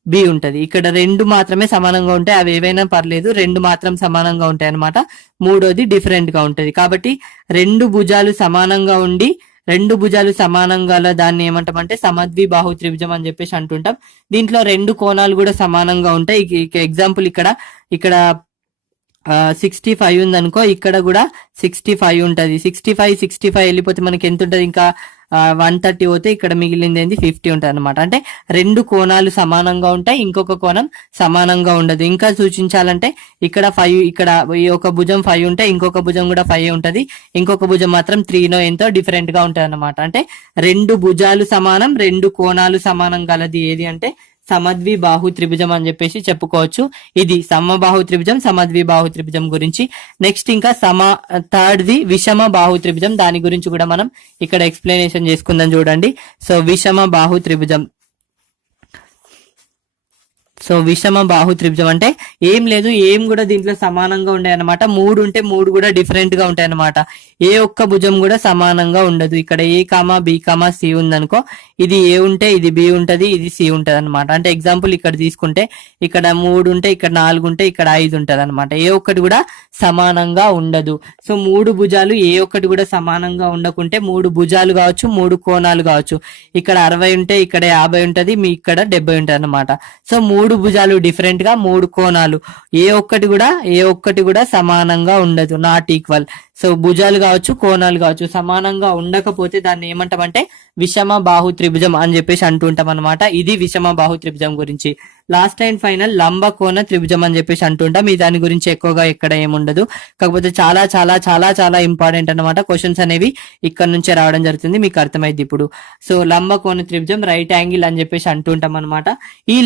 B ఉంటది. ఇక్కడ 2 మాత్రమే సమానంగా ఉంటాయి, అవి ఏవైనా పర్లేదు, 2 మాత్రం సమానంగా ఉంటాయి అనమాట. మూడోది డిఫరెంట్ గా ఉంటది. కాబట్టి 2 భుజాలు సమానంగా ఉండి 2 భుజాలు సమానంగా దాన్ని ఏమంటామంటే సమద్విబాహు త్రిభుజం అని చెప్పేసి అంటుంటాం. దీంట్లో 2 కోణాలు కూడా సమానంగా ఉంటాయి. ఎగ్జాంపుల్ ఇక్కడ 65 ఉంది అనుకో, ఇక్కడ కూడా 65 ఉంటది. 65 వెళ్ళిపోతే మనకి ఎంత ఉంటది, ఇంకా 130 పోతే ఇక్కడ మిగిలింది ఏంది 50 ఉంటది అనమాట. అంటే 2 కోణాలు సమానంగా ఉంటాయి, ఇంకొక కోణం సమానంగా ఉండదు. ఇంకా సూచించాలంటే ఇక్కడ 5, ఇక్కడ ఒక భుజం 5 ఉంటే ఇంకొక భుజం కూడా 5 ఉంటది, ఇంకొక భుజం మాత్రం 3 ఎంతో డిఫరెంట్ గా ఉంటది అనమాట. అంటే 2 భుజాలు సమానం, 2 కోణాలు సమానం గలది ఏది అంటే సమద్విబాహు త్రిభుజం అని చెప్పేసి చెప్పుకోవచ్చు. ఇది సమబాహు త్రిభుజం, సమద్విబాహు త్రిభుజం గురించి. నెక్స్ట్ ఇంకా థర్డ్ది విషమ బాహు త్రిభుజం, దాని గురించి కూడా మనం ఇక్కడ ఎక్స్ప్లెనేషన్ చేసుకుందాం చూడండి. సో విషమ బాహు త్రిభుజం. సో విషమ బాహు త్రిభుజం అంటే ఏం లేదు, ఏం కూడా దీంట్లో సమానంగా ఉంటాయి అనమాట. 3 ఉంటే 3 కూడా డిఫరెంట్ గా ఉంటాయి అనమాట. ఏ ఒక్క భుజం కూడా సమానంగా ఉండదు. ఇక్కడ A, B, C ఉందనుకో, ఇది A ఉంటే ఇది B ఉంటది, ఇది C ఉంటది అనమాట. అంటే ఎగ్జాంపుల్ ఇక్కడ తీసుకుంటే ఇక్కడ 3 ఉంటే ఇక్కడ 4 ఉంటే ఇక్కడ 5 ఉంటది అనమాట. ఏ ఒక్కటి కూడా సమానంగా ఉండదు. సో 3 భుజాలు ఏ ఒక్కటి కూడా సమానంగా ఉండకుంటే 3 భుజాలు కావచ్చు, 3 కోణాలు కావచ్చు. ఇక్కడ 60 ఉంటే ఇక్కడ 50 ఉంటది, మీ ఇక్కడ 70 ఉంటది అనమాట. సో 3 భుజాలు డిఫరెంట్ గా, 3 కోణాలు ఏ ఒక్కటి కూడా సమానంగా ఉండదు, నాట్ ఈక్వల్. సో భుజాలు కావచ్చు, కోణాలు కావచ్చు సమానంగా ఉండకపోతే దాన్ని ఏమంటామంటే విషమ బాహు త్రిభుజం అని చెప్పేసి అంటుంటాం అనమాట. ఇది విషమ బాహు త్రిభుజం గురించి. లాస్ట్ అండ్ ఫైనల్ లంబ కోణ త్రిభుజం అని చెప్పేసి అంటుంటాం. ఈ దాని గురించి ఎక్కువగా ఎక్కడ ఏముండదు, కాకపోతే చాలా చాలా చాలా చాలా ఇంపార్టెంట్ అనమాట. క్వశ్చన్స్ అనేవి ఇక్కడ నుంచే రావడం జరుగుతుంది, మీకు అర్థమైంది ఇప్పుడు. సో లంబ కోణ త్రిభుజం, రైట్ యాంగిల్ అని చెప్పేసి అంటుంటాం అనమాట. ఈ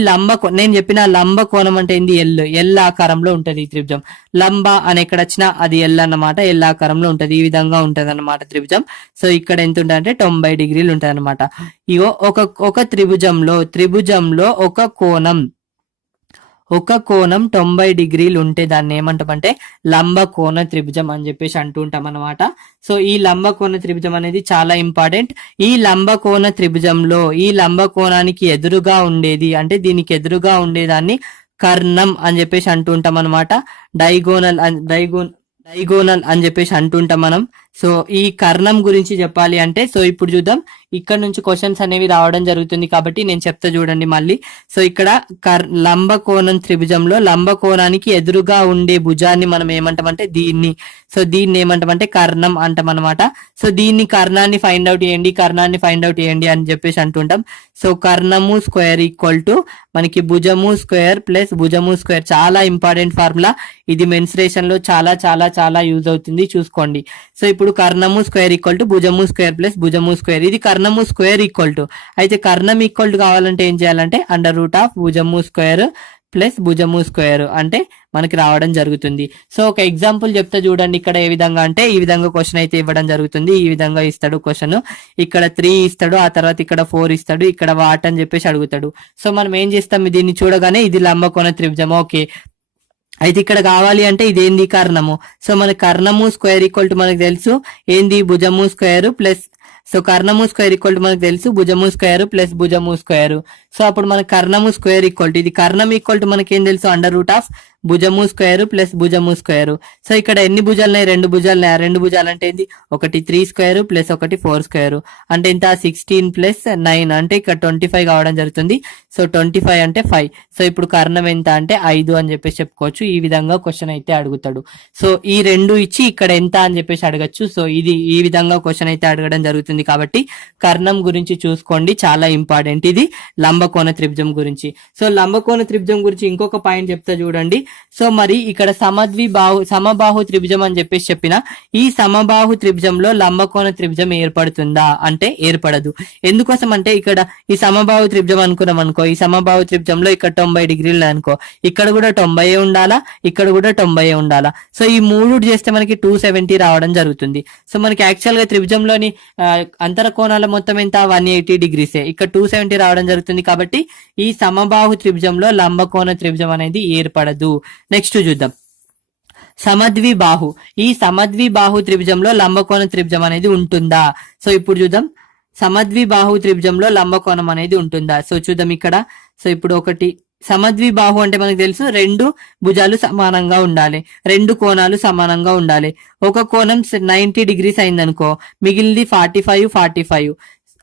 నేను చెప్పిన లంబ కోణం అంటే ఏంది, ఎల్ ఆకారంలో ఉంటది ఈ త్రిభుజం. లంబ అని ఎక్కడ వచ్చినా అది ఎల్ అన్నమాట, ఎల్ ఆకారంలో ఉంటది. ఈ విధంగా ఉంటది అనమాట త్రిభుజం. సో ఇక్కడ ఎంత ఉంటుంది అంటే 90 డిగ్రీలు ఉంటది అనమాట. ఇగో ఒక త్రిభుజంలో ఒక కోణం 90 డిగ్రీలు ఉంటే దాన్ని ఏమంటామంటే లంబ కోణ త్రిభుజం అని చెప్పేసి అంటుంటాం అనమాట. సో ఈ లంబ కోణ త్రిభుజం అనేది చాలా ఇంపార్టెంట్. ఈ లంబ కోణ త్రిభుజంలో ఈ లంబ కోణానికి ఎదురుగా ఉండేది, అంటే దీనికి ఎదురుగా ఉండేదాన్ని కర్ణం అని చెప్పేసి అంటుంటాం అనమాట. డైగోనల్ అని చెప్పేసి అంటుంటాం మనం. సో ఈ కర్ణం గురించి చెప్పాలి అంటే, సో ఇప్పుడు చూద్దాం, ఇక్కడ నుంచి క్వశ్చన్స్ అనేవి రావడం జరుగుతుంది కాబట్టి నేను చెప్తా చూడండి మళ్ళీ. సో ఇక్కడ లంబ కోణం త్రిభుజంలో లంబ కోణానికి ఎదురుగా ఉండే భుజాన్ని మనం ఏమంటామంటే దీన్ని ఏమంటామంటే కర్ణం అంటాం అనమాట. సో దీన్ని కర్ణాన్ని ఫైండ్ అవుట్ చేయండి అని చెప్పేసి అంటుంటాం. సో కర్ణము స్క్వేర్ ఈక్వల్ టు మనకి భుజము స్క్వేర్ ప్లస్ భుజము స్క్వేర్. చాలా ఇంపార్టెంట్ ఫార్ములా ఇది, మెన్సురేషన్ లో చాలా చాలా చాలా యూజ్ అవుతుంది, చూసుకోండి. సో ఇప్పుడు కర్ణము స్క్వేర్ ఈక్వల్ టు భుజము స్క్వేర్ ప్లస్ భుజము స్క్వేర్. ఇది కర్ణము స్క్వేర్ ఈక్వల్ టు, అయితే కర్ణం ఈక్వల్ టు కావాలంటే ఏం చేయాలంటే √ భుజము స్క్వేర్ ప్లస్ భుజము స్క్వేర్ అంటే మనకి రావడం జరుగుతుంది. సో ఒక ఎగ్జాంపుల్ చెప్తా చూడండి. ఇక్కడ ఏ విధంగా అంటే ఈ విధంగా క్వశ్చన్ అయితే ఇవ్వడం జరుగుతుంది. ఈ విధంగా ఇస్తాడు క్వశ్చన్, ఇక్కడ 3 ఇస్తాడు, ఆ తర్వాత ఇక్కడ 4 ఇస్తాడు, ఇక్కడ వాట్ అని చెప్పేసి అడుగుతాడు. సో మనం ఏం చేస్తాం, దీన్ని చూడగానే ఇది లంబకోణ త్రిభుజం, ఓకే. అయితే ఇక్కడ కావాలి అంటే ఇదేంది, కర్ణము. సో మన కర్ణము స్క్వేర్ ఈక్వల్ టు మనకు తెలుసు ఏంది, భుజము స్క్వేర్ ప్లస్, సో కర్ణము స్క్వేర్ ఈక్వల్ టు మనకు తెలుసు భుజము స్క్వేర్ ప్లస్ భుజము స్క్వేర్. సో అప్పుడు మన కర్ణము స్క్వేర్ ఈక్వల్ టు, ఇది కర్ణం ఈక్వల్ టు మనకి ఏం తెలుసు √ భుజము స్క్వేర్ ప్లస్ భుజము స్క్వేర్. సో ఇక్కడ ఎన్ని భుజాలు ఉన్నాయి? 2 భుజాలు ఉన్నాయి. 2 భుజాలు అంటే ఏంది? ఒకటి 3 స్క్వేర్ ప్లస్ ఒకటి 4 స్క్వేర్ అంటే ఎంత? 16 ప్లస్ 9 అంటే ఇక్కడ 25 కావడం జరుగుతుంది. సో 25 అంటే 5. సో ఇప్పుడు కర్ణం ఎంత అంటే 5 అని చెప్పేసి చెప్పుకోవచ్చు. ఈ విధంగా క్వశ్చన్ అయితే అడుగుతాడు. సో ఈ 2 ఇచ్చి ఇక్కడ ఎంత అని చెప్పేసి అడగచ్చు. సో ఇది ఈ విధంగా క్వశ్చన్ అయితే అడగడం జరుగుతుంది కాబట్టి కర్ణం గురించి చూసుకోండి, చాలా ఇంపార్టెంట్. ఇది లంబకోణ త్రిభుజం గురించి. సో లంబకోణ త్రిభుజం గురించి ఇంకొక పాయింట్ చెప్తా చూడండి. సో మరి ఇక్కడ సమబాహు త్రిభుజం అని చెప్పేసి చెప్పిన ఈ సమబాహు త్రిభుజంలో లంబకోణ త్రిభుజం ఏర్పడుతుందా అంటే ఏర్పడదు. ఎందుకోసం అంటే ఇక్కడ ఈ సమబాహు త్రిభుజం అనుకున్నాం అనుకో, ఈ సమబాహు త్రిభుజంలో ఇక్కడ 90 డిగ్రీలు అనుకో, ఇక్కడ కూడా 90 ఉండాలా, ఇక్కడ కూడా 90 ఉండాలా. సో ఈ మూడు చేస్తే మనకి 270 రావడం జరుగుతుంది. సో మనకి యాక్చువల్ గా త్రిభుజంలోని అంతర కోణాల మొత్తం ఎంత? 180 డిగ్రీసే. ఇక్కడ 270 రావడం జరుగుతుంది కాబట్టి ఈ సమబాహు త్రిభుజంలో లంబకోణ త్రిభుజం అనేది ఏర్పడదు. నెక్స్ట్ చూద్దాం సమద్విబాహు. ఈ సమద్విబాహు త్రిభుజంలో లంబకోణ త్రిభుజం అనేది ఉంటుందా? సో ఇప్పుడు చూద్దాం సమద్విబాహు త్రిభుజంలో లంబకోణం అనేది ఉంటుందా. సో చూద్దాం ఇక్కడ. సో ఇప్పుడు ఒకటి సమద్విబాహు అంటే మనకు తెలుసు 2 భుజాలు సమానంగా ఉండాలి, 2 కోణాలు సమానంగా ఉండాలి. ఒక కోణం 90 డిగ్రీస్ అయిందనుకో, మిగిలింది 45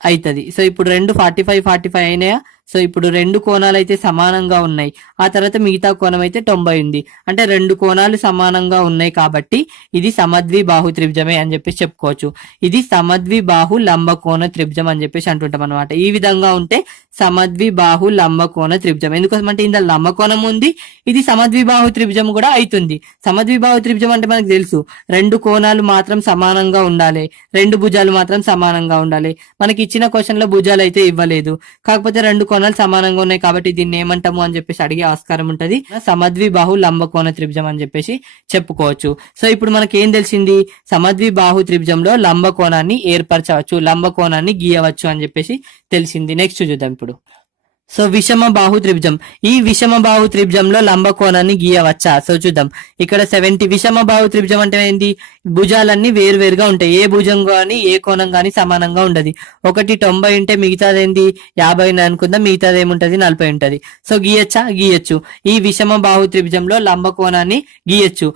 అవుతుంది. సో ఇప్పుడు 2 45 అయినాయా? సో ఇప్పుడు 2 కోణాలు అయితే సమానంగా ఉన్నాయి. ఆ తర్వాత మిగతా కోణం అయితే 90 ఉంది. అంటే 2 కోణాలు సమానంగా ఉన్నాయి కాబట్టి ఇది సమద్విబాహు త్రిభుజమే అని చెప్పేసి చెప్పుకోవచ్చు. ఇది సమద్విబాహు లంబకోణ త్రిభుజం అని చెప్పేసి అంటుంటాం అనమాట. ఈ విధంగా ఉంటే సమద్విబాహు లంబకోణ త్రిభుజం. ఎందుకోసం అంటే ఇందులో లంబకోణం ఉంది, ఇది సమద్విబాహు త్రిభుజం కూడా అవుతుంది. సమద్విబాహు త్రిభుజం అంటే మనకు తెలుసు 2 కోణాలు మాత్రం సమానంగా ఉండాలి, 2 భుజాలు మాత్రం సమానంగా ఉండాలి. మనకి ఇచ్చిన క్వశ్చన్ లో భుజాలు అయితే ఇవ్వలేదు, కాకపోతే 2 కోణాలు సమానంగా ఉన్నాయి కాబట్టి దీన్ని ఏమంటాము అని చెప్పేసి అడిగే ఆస్కారం ఉంటది. సమద్విబాహు లంబకోణ త్రిభుజం అని చెప్పేసి చెప్పుకోవచ్చు. సో ఇప్పుడు మనకి ఏం తెలిసింది? సమద్విబాహు త్రిభుజంలో లంబకోణాన్ని ఏర్పరచవచ్చు, లంబకోణాన్ని గీయవచ్చు అని చెప్పేసి తెలిసింది. నెక్స్ట్ చూద్దాం ఇప్పుడు. సో విషమ బాహు త్రిభుజం. ఈ విషమ బాహు త్రిభుజంలో లంబకోణాన్ని గీయవచ్చా? సో చూద్దాం ఇక్కడ 70. విషమ బాహు త్రిభుజం అంటే ఏంది? భుజాలన్నీ వేరువేరుగా ఉంటాయి, ఏ భుజం గాని ఏ కోణం గాని సమానంగా ఉండదు. ఒకటి 90 ఉంటే మిగతాది ఏంది 50 అనుకుందాం, మిగతాది ఏముంటది 40 ఉంటది. సో గీయచ్చా? గీయచ్చు. ఈ విషమ బాహు త్రిభుజంలో లంబకోణాన్ని గీయచ్చు.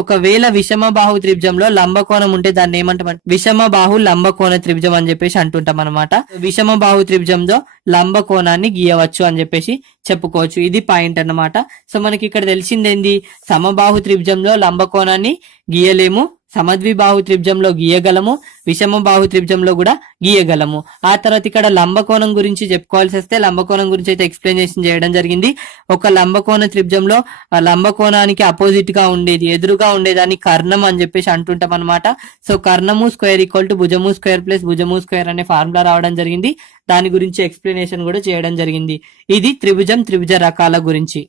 ఒకవేళ విషమ బాహు త్రిభుజంలో లంబకోణం ఉంటే దాన్ని ఏమంటాం? విషమ బాహు లంబకోణ త్రిభుజం అని చెప్పేసి అంటుంటాం అనమాట. విషమ బాహు త్రిభుజంలో లంబకోణాన్ని గీయవచ్చు అని చెప్పేసి చెప్పుకోవచ్చు. ఇది పాయింట్ అన్నమాట. సో మనకి ఇక్కడ తెలిసిందేంది? సమబాహు త్రిభుజంలో లంబకోణాన్ని గీయలేము, సమద్విబాహు త్రిభుజంలో గీయగలము, విషమ బాహు త్రిభుజంలో కూడా గీయగలము. ఆ తర్వాత ఇక్కడ లంబకోణం గురించి చెప్పుకోవాల్సి వస్తే లంబకోణం గురించి అయితే ఎక్స్ప్లెనేషన్ చేయడం జరిగింది. ఒక లంబకోణ త్రిభుజంలో లంబకోణానికి అపోజిట్ గా ఉండేది, ఎదురుగా ఉండేదాన్ని కర్ణం అని చెప్పేసి అంటుంటాం అనమాట. సో కర్ణము స్క్వేర్ ఈక్వల్ టు భుజము స్క్వేర్ ప్లస్ భుజము స్క్వేర్ అనే ఫార్ములా రావడం జరిగింది. దాని గురించి ఎక్స్ప్లెనేషన్ కూడా చేయడం జరిగింది. ఇది త్రిభుజ రకాల గురించి.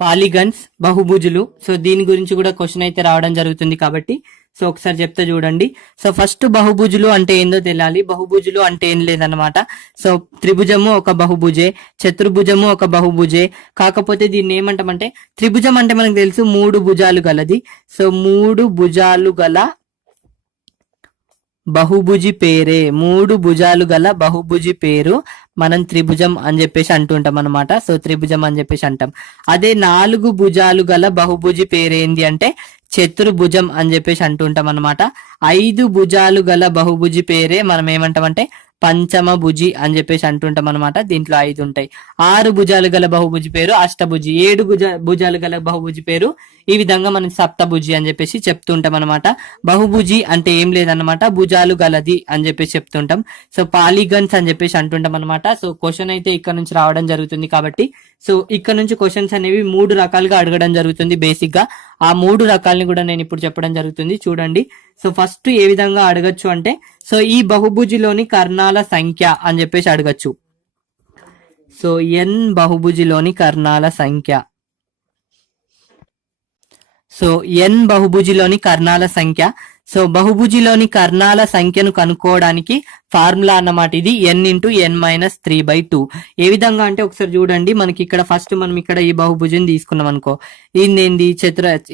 పాలిగన్స్, బహుభుజులు. సో దీని గురించి కూడా క్వశ్చన్ అయితే రావడం జరుగుతుంది కాబట్టి సో ఒకసారి చెప్తా చూడండి. సో ఫస్ట్ బహుభుజులు అంటే ఏందో తెలియాలి. బహుభుజులు అంటే ఏం లేదనమాట. సో త్రిభుజము ఒక బహుభుజే, చతుర్భుజము ఒక బహుభుజే. కాకపోతే దీన్ని ఏమంటామంటే త్రిభుజం అంటే మనకు తెలుసు 3 భుజాలు గలది. సో 3 భుజాలు గల బహుభుజి పేరే, 3 భుజాలు గల బహుభుజి పేరు మనం త్రిభుజం అని చెప్పేసి అంటుంటాం అనమాట. సో త్రిభుజం అని చెప్పేసి అంటాం. అదే 4 భుజాలు గల బహుభుజి పేరేంది అంటే చతుర్భుజం అని చెప్పేసి అంటుంటాం అనమాట. 5 భుజాలు గల బహుభుజి పేరే మనం ఏమంటామంటే పంచమ భుజి అని చెప్పేసి అంటుంటాం అనమాట. దీంట్లో 5 ఉంటాయి. 6 భుజాలు గల బహుభుజి పేరు అష్టభుజి, 7 భుజాలు గల బహుభుజి పేరు ఈ విధంగా మనం సప్తభుజి అని చెప్పేసి చెప్తుంటాం అనమాట. బహుభుజి అంటే ఏం లేదన్నమాట, భుజాలు గలది అని చెప్పేసి చెప్తుంటాం. సో పాలిగన్స్ అని చెప్పేసి అంటుంటాం అనమాట. సో క్వశ్చన్ అయితే ఇక్కడ నుంచి రావడం జరుగుతుంది కాబట్టి సో ఇక్కడ నుంచి క్వశ్చన్స్ అనేవి 3 రకాలుగా అడగడం జరుగుతుంది బేసిక్ గా. ఆ 3 రకాలని కూడా నేను ఇప్పుడు చెప్పడం జరుగుతుంది చూడండి. సో ఫస్ట్ ఏ విధంగా అడగచ్చు అంటే సో ఈ బహుభుజిలోని కర్ణాల సంఖ్య అని చెప్పేసి అడగచ్చు. సో ఎన్ బహుభుజిలోని కర్ణాల సంఖ్య. సో ఎన్ బహుభుజిలోని కర్ణాల సంఖ్య. సో బహుభుజిలోని కర్ణాల సంఖ్యను కనుక్కోవడానికి ఫార్ములా అన్నమాట ఇది n×n-3/2. ఏ విధంగా అంటే ఒకసారి చూడండి, మనకి ఇక్కడ ఫస్ట్ మనం ఇక్కడ ఈ బహుభుజం తీసుకున్నాం అనుకో, ఇది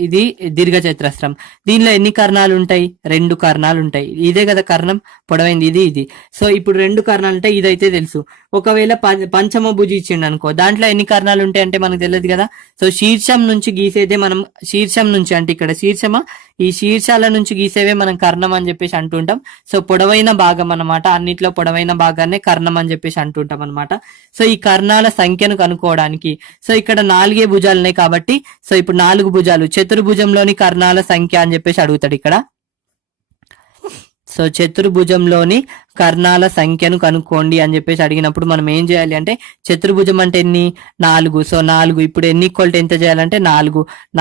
ఇది దీర్ఘ చతురస్రం. దీనిలో ఎన్ని కర్ణాలు ఉంటాయి? 2 కర్ణాలు ఉంటాయి. ఇదే కదా కర్ణం, పొడవైంది ఇది. సో ఇప్పుడు 2 కర్ణాలు ఉంటాయి, ఇదైతే తెలుసు. ఒకవేళ పంచమ భుజి ఇచ్చిండు అనుకో, దాంట్లో ఎన్ని కర్ణాలు ఉంటాయి అంటే మనకు తెలియదు కదా. సో శీర్షం నుంచి గీసేదే మనం, శీర్షం నుంచి అంటే ఇక్కడ శీర్షమా, ఈ శీర్షాల నుంచి గీసేవే మనం కర్ణం అని చెప్పేసి అంటుంటాం. సో పొడవైన భాగం అన్నమాట, అన్నిట్లో పొడవైన భాగాన్ని కర్ణం అని చెప్పేసి అంటుంటాం అనమాట. సో ఈ కర్ణాల సంఖ్యను కనుక్కోవడానికి, సో ఇక్కడ 4 భుజాలు ఉన్నాయి కాబట్టి, సో ఇప్పుడు 4 భుజాలు, చతుర్భుజంలోని కర్ణాల సంఖ్య అని చెప్పేసి అడుగుతాడు ఇక్కడ. సో చతుర్భుజంలోని కర్ణాల సంఖ్యను కనుక్కోండి అని చెప్పేసి అడిగినప్పుడు మనం ఏం చేయాలి అంటే, చతుర్భుజం అంటే ఎన్ని? 4. సో 4 ఇప్పుడు ఎన్ని ఈక్వల్ టు ఎంత చేయాలంటే 4 ×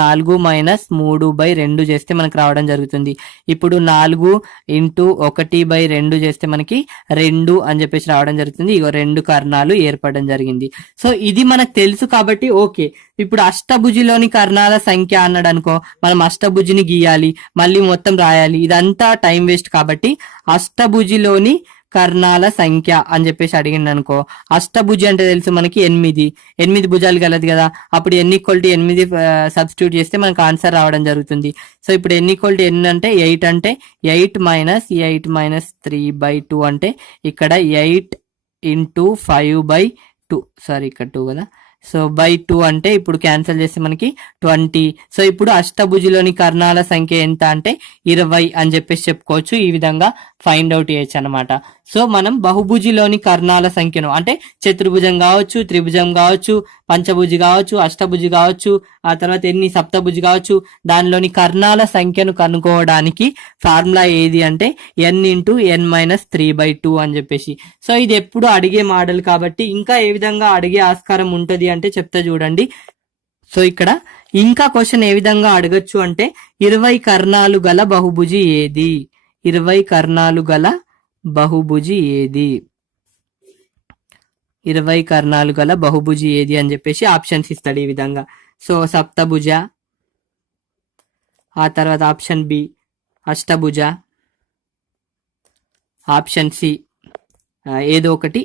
4 - 3/2 చేస్తే మనకు రావడం జరుగుతుంది. ఇప్పుడు 4 × 1/2 చేస్తే మనకి 2 అని చెప్పేసి రావడం జరుగుతుంది. ఇగో 2 కర్ణాలు ఏర్పడడం జరిగింది. సో ఇది మనకు తెలుసు కాబట్టి ఓకే. ఇప్పుడు అష్టభుజిలోని కర్ణాల సంఖ్య అన్నాడు అనుకో, మనం అష్టభుజిని గీయాలి, మళ్ళీ మొత్తం రాయాలి, ఇదంతా టైం వేస్ట్. కాబట్టి అష్టభుజిలోని కర్ణాల సంఖ్య అని చెప్పేసి అడిగింది అనుకో, అష్టభుజి అంటే తెలుసు మనకి 8 భుజాలు కలదు కదా. అప్పుడు n = 8 సబ్స్టిట్యూట్ చేస్తే మనకు ఆన్సర్ రావడం జరుగుతుంది. సో ఇప్పుడు n = n అంటే 8, అంటే 8 - 8 - 3/2 అంటే ఇక్కడ 8 × 5/2, సారీ ఇక్కడ 2 కదా. సో 2 అంటే ఇప్పుడు క్యాన్సిల్ చేస్తే మనకి 20. సో ఇప్పుడు అష్టభుజిలోని కర్ణాల సంఖ్య ఎంత అంటే 20 అని చెప్పేసి చెప్పుకోవచ్చు. ఈ విధంగా ఫైండ్ అవుట్ చేయొచ్చు అనమాట. సో మనం బహుభుజిలోని కర్ణాల సంఖ్యను, అంటే చతుర్భుజం కావచ్చు, త్రిభుజం కావచ్చు, పంచభుజి కావచ్చు, అష్టభుజి కావచ్చు, ఆ తర్వాత ఎన్ని సప్తభుజి కావచ్చు, దానిలోని కర్ణాల సంఖ్యను కనుక్కోవడానికి ఫార్ములా ఏది అంటే n×n-3/2 అని చెప్పేసి. సో ఇది ఎప్పుడు అడిగే మోడల్ కాబట్టి ఇంకా ఏ విధంగా అడిగే ఆస్కారం ఉంటది అంటే చెప్తా చూడండి. సో ఇక్కడ ఇంకా క్వశ్చన్ ఏ విధంగా అడగచ్చు అంటే, 20 కర్ణాలు గల బహుభుజి ఏది? 20 కర్ణాలు గల బహుభుజి ఏది? 20 కర్ణాలు గల బహుభుజి ఏది అని చెప్పేసి ఆప్షన్స్ ఇస్తాడు ఈ విధంగా. సో సప్తభుజ, ఆ తర్వాత ఆప్షన్ బి అష్టభుజ, ఆప్షన్ సి ఏదో ఒకటి,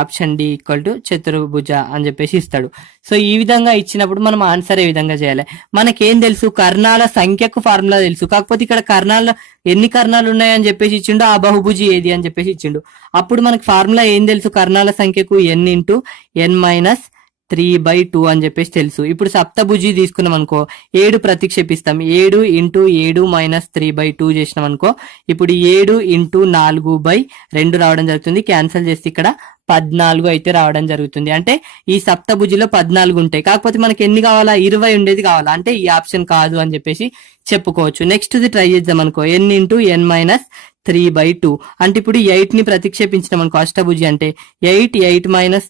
ఆప్షన్ డి = చతుర్భుజ అని చెప్పేసి ఇస్తాడు. సో ఈ విధంగా ఇచ్చినప్పుడు మనం ఆన్సర్ ఏ విధంగా చేయాలి? మనకేం తెలుసు? కర్ణాల సంఖ్యకు ఫార్ములా తెలుసు. కాకపోతే ఇక్కడ కర్ణాలు ఎన్ని కర్ణాలు ఉన్నాయని చెప్పేసి ఇచ్చిండు, ఆ బహుభుజి ఏది అని చెప్పేసి ఇచ్చిండు. అప్పుడు మనకు ఫార్ములా ఏం తెలుసు? కర్ణాల సంఖ్యకు n×n-3/2 అని చెప్పేసి తెలుసు. ఇప్పుడు సప్తభుజి తీసుకున్నాం అనుకో, 7 ప్రతిక్షేపిస్తాం, 7 × 7 - 3/2 చేసినాం అనుకో, ఇప్పుడు 7 × 4/2 రావడం జరుగుతుంది. క్యాన్సిల్ చేస్తే ఇక్కడ 14 అయితే రావడం జరుగుతుంది. అంటే ఈ సప్తభుజిలో 14 ఉంటాయి. కాకపోతే మనకి ఎన్ని కావాలా? 20 ఉండేది కావాలా, అంటే ఈ ఆప్షన్ కాదు అని చెప్పేసి చెప్పుకోవచ్చు. నెక్స్ట్ ఇది ట్రై చేద్దాం అనుకో, n×n-3/2 అంటే ఇప్పుడు 8 ని ప్రతిక్షేపించినాం అనుకో, అష్టభుజి అంటే 8 -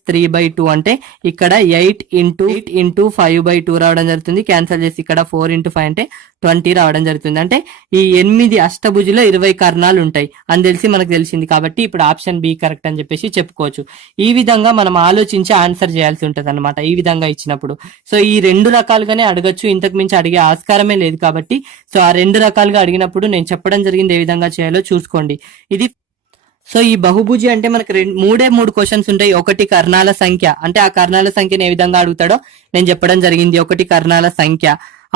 3/2 అంటే ఇక్కడ 8 × 5/2 రావడం జరుగుతుంది. క్యాన్సిల్ చేసి ఇక్కడ 4 × 5 అంటే 20 రావడం జరుగుతుంది. అంటే ఈ 8 అష్టభుజిలో 20 కర్ణాలు ఉంటాయి అని తెలిసి మనకు తెలిసింది కాబట్టి ఇప్పుడు ఆప్షన్ బి కరెక్ట్ అని చెప్పేసి చెప్పుకోవచ్చు. ఈ విధంగా మనం ఆలోచించి ఆన్సర్ చేయాల్సి ఉంటది అనమాట ఈ విధంగా ఇచ్చినప్పుడు. సో ఈ 2 రకాలుగానే అడగచ్చు, ఇంతకు మించి అడిగే ఆస్కారమే లేదు కాబట్టి సో ఆ 2 రకాలుగా అడిగినప్పుడు నేను చెప్పడం జరిగింది ఏ విధంగా చేయాలో చూసుకోండి. ఇది సో ఈ బహుభుజి అంటే మనకు 3 క్వశ్చన్స్ ఉంటాయి. ఒకటి కర్ణాల సంఖ్య, అంటే ఆ కర్ణాల సంఖ్యను ఏ విధంగా అడుగుతాడో నేను చెప్పడం జరిగింది. ఒకటి కర్ణాల సంఖ్య,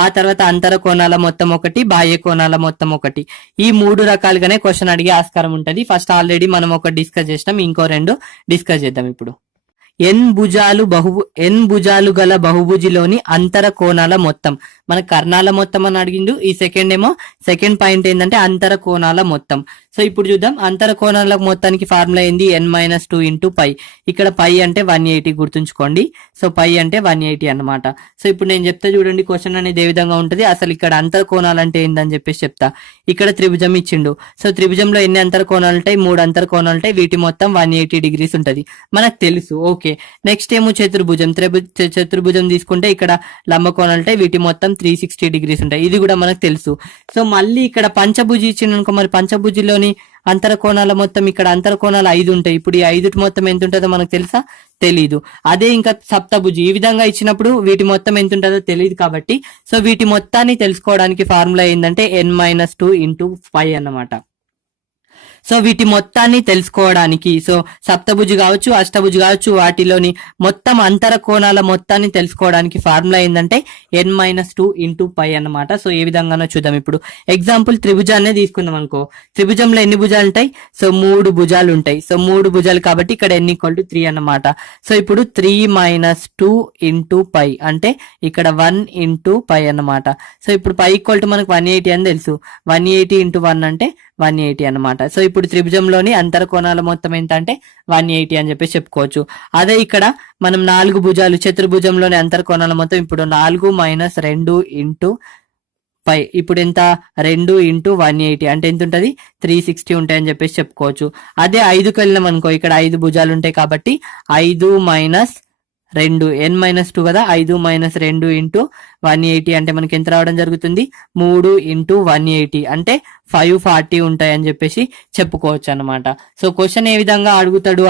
ఆ తర్వాత అంతర కోణాల మొత్తం 1, బాహ్య కోణాల మొత్తం 1. ఈ 3 రకాలుగానే క్వశ్చన్ అడిగే ఆస్కారం ఉంటది. ఫస్ట్ ఆల్రెడీ మనం ఒకటి డిస్కస్ చేసినాం, ఇంకో 2 డిస్కస్ చేద్దాం ఇప్పుడు. n భుజాలు గల బహుభుజిలోని అంతర కోణాల మొత్తం. మన కర్ణాల మొత్తం అని అడిగిండు. ఈ సెకండ్ పాయింట్ ఏంటంటే అంతర కోణాల మొత్తం. సో ఇప్పుడు చూద్దాం, అంతర కోణాల మొత్తానికి ఫార్ములా ఏంది? n-2 × π. ఇక్కడ π అంటే 180 గుర్తుంచుకోండి. సో π అంటే 180 అన్నమాట. సో ఇప్పుడు నేను చెప్తా చూడండి, క్వశ్చన్ అనేది ఏ విధంగా ఉంటది. అసలు ఇక్కడ అంతర కోణాలు అంటే ఏందని చెప్పేసి చెప్తా. ఇక్కడ త్రిభుజం ఇచ్చిండు. సో త్రిభుజంలో ఎన్ని అంతర కోణాలు ఉంటాయి? 3 అంతర కోణాలు ఉంటాయి. వీటి మొత్తం 180 degrees ఉంటది, మనకు తెలుసు. ఓకే, నెక్స్ట్ ఏమో చతుర్భుజం. చతుర్భుజం తీసుకుంటే ఇక్కడ లంబ కోణాలు ఉంటాయి. వీటి మొత్తం 360 degrees ఉంటాయి. ఇది కూడా మనకు తెలుసు. సో మళ్ళీ ఇక్కడ పంచభుజి ఇచ్చిండు అనుకో, మరి పంచభుజిలోని అంతర కోణాల మొత్తం ఇక్కడ అంతర కోణాలు 5 ఉంటాయి. ఇప్పుడు ఈ 5 మొత్తం ఎంత ఉంటుందో మనకు తెలుసా? తెలీదు. అదే ఇంకా సప్తభుజి ఈ విధంగా ఇచ్చినప్పుడు వీటి మొత్తం ఎంత ఉంటుందో తెలియదు కాబట్టి సో వీటి మొత్తాన్ని తెలుసుకోవడానికి ఫార్ములా ఏంటంటే n-2 ఇంటూ 5 అన్నమాట. సో వీటి మొత్తాన్ని తెలుసుకోవడానికి సో సప్తభుజి కావచ్చు, అష్టభుజి కావచ్చు, వాటిలోని మొత్తం అంతర కోణాల మొత్తాన్ని తెలుసుకోవడానికి ఫార్ములా ఏంటంటే n-2 ఇంటూ పై అన్నమాట. సో ఏ విధంగానో చూద్దాం. ఇప్పుడు ఎగ్జాంపుల్ త్రిభుజాన్ని తీసుకుందాం అనుకో. త్రిభుజంలో ఎన్ని భుజాలు ఉంటాయి? సో 3 భుజాలు ఉంటాయి. సో 3 భుజాలు కాబట్టి ఇక్కడ n=3 అన్నమాట. సో ఇప్పుడు 3-2 ఇంటూ పై అంటే ఇక్కడ 1 ఇంటూ పై అన్నమాట. సో ఇప్పుడు పై మనకు 180 అని తెలుసు. 180 ఇంటూ 1 అంటే 180 అన్నమాట. సో ఇప్పుడు త్రిభుజంలోని అంతర కోణాల మొత్తం ఎంత అంటే 180 అని చెప్పేసి చెప్పుకోవచ్చు. అదే ఇక్కడ మనం 4 భుజాలు చతుర్భుజంలోని అంతర కోణాల మొత్తం ఇప్పుడు 4 - 2 ఇంటూ 5 ఇప్పుడు ఎంత 2 ఇంటూ 180 అంటే ఎంత ఉంటుంది? 360 ఉంటాయి అని చెప్పేసి చెప్పుకోవచ్చు. అదే 5కి వెళ్ళినాం అనుకో, ఇక్కడ 5 భుజాలు ఉంటాయి కాబట్టి 5 - 2 n-2 కదా, 5 - 2 ఇంటూ 180 అంటే మనకి ఎంత రావడం జరుగుతుంది? 3 ఇంటూ 180 అంటే 540 ఉంటాయి అని చెప్పేసి చెప్పుకోవచ్చు అనమాట. సో క్వశ్చన్ ఏ విధంగా అడుగుతాడు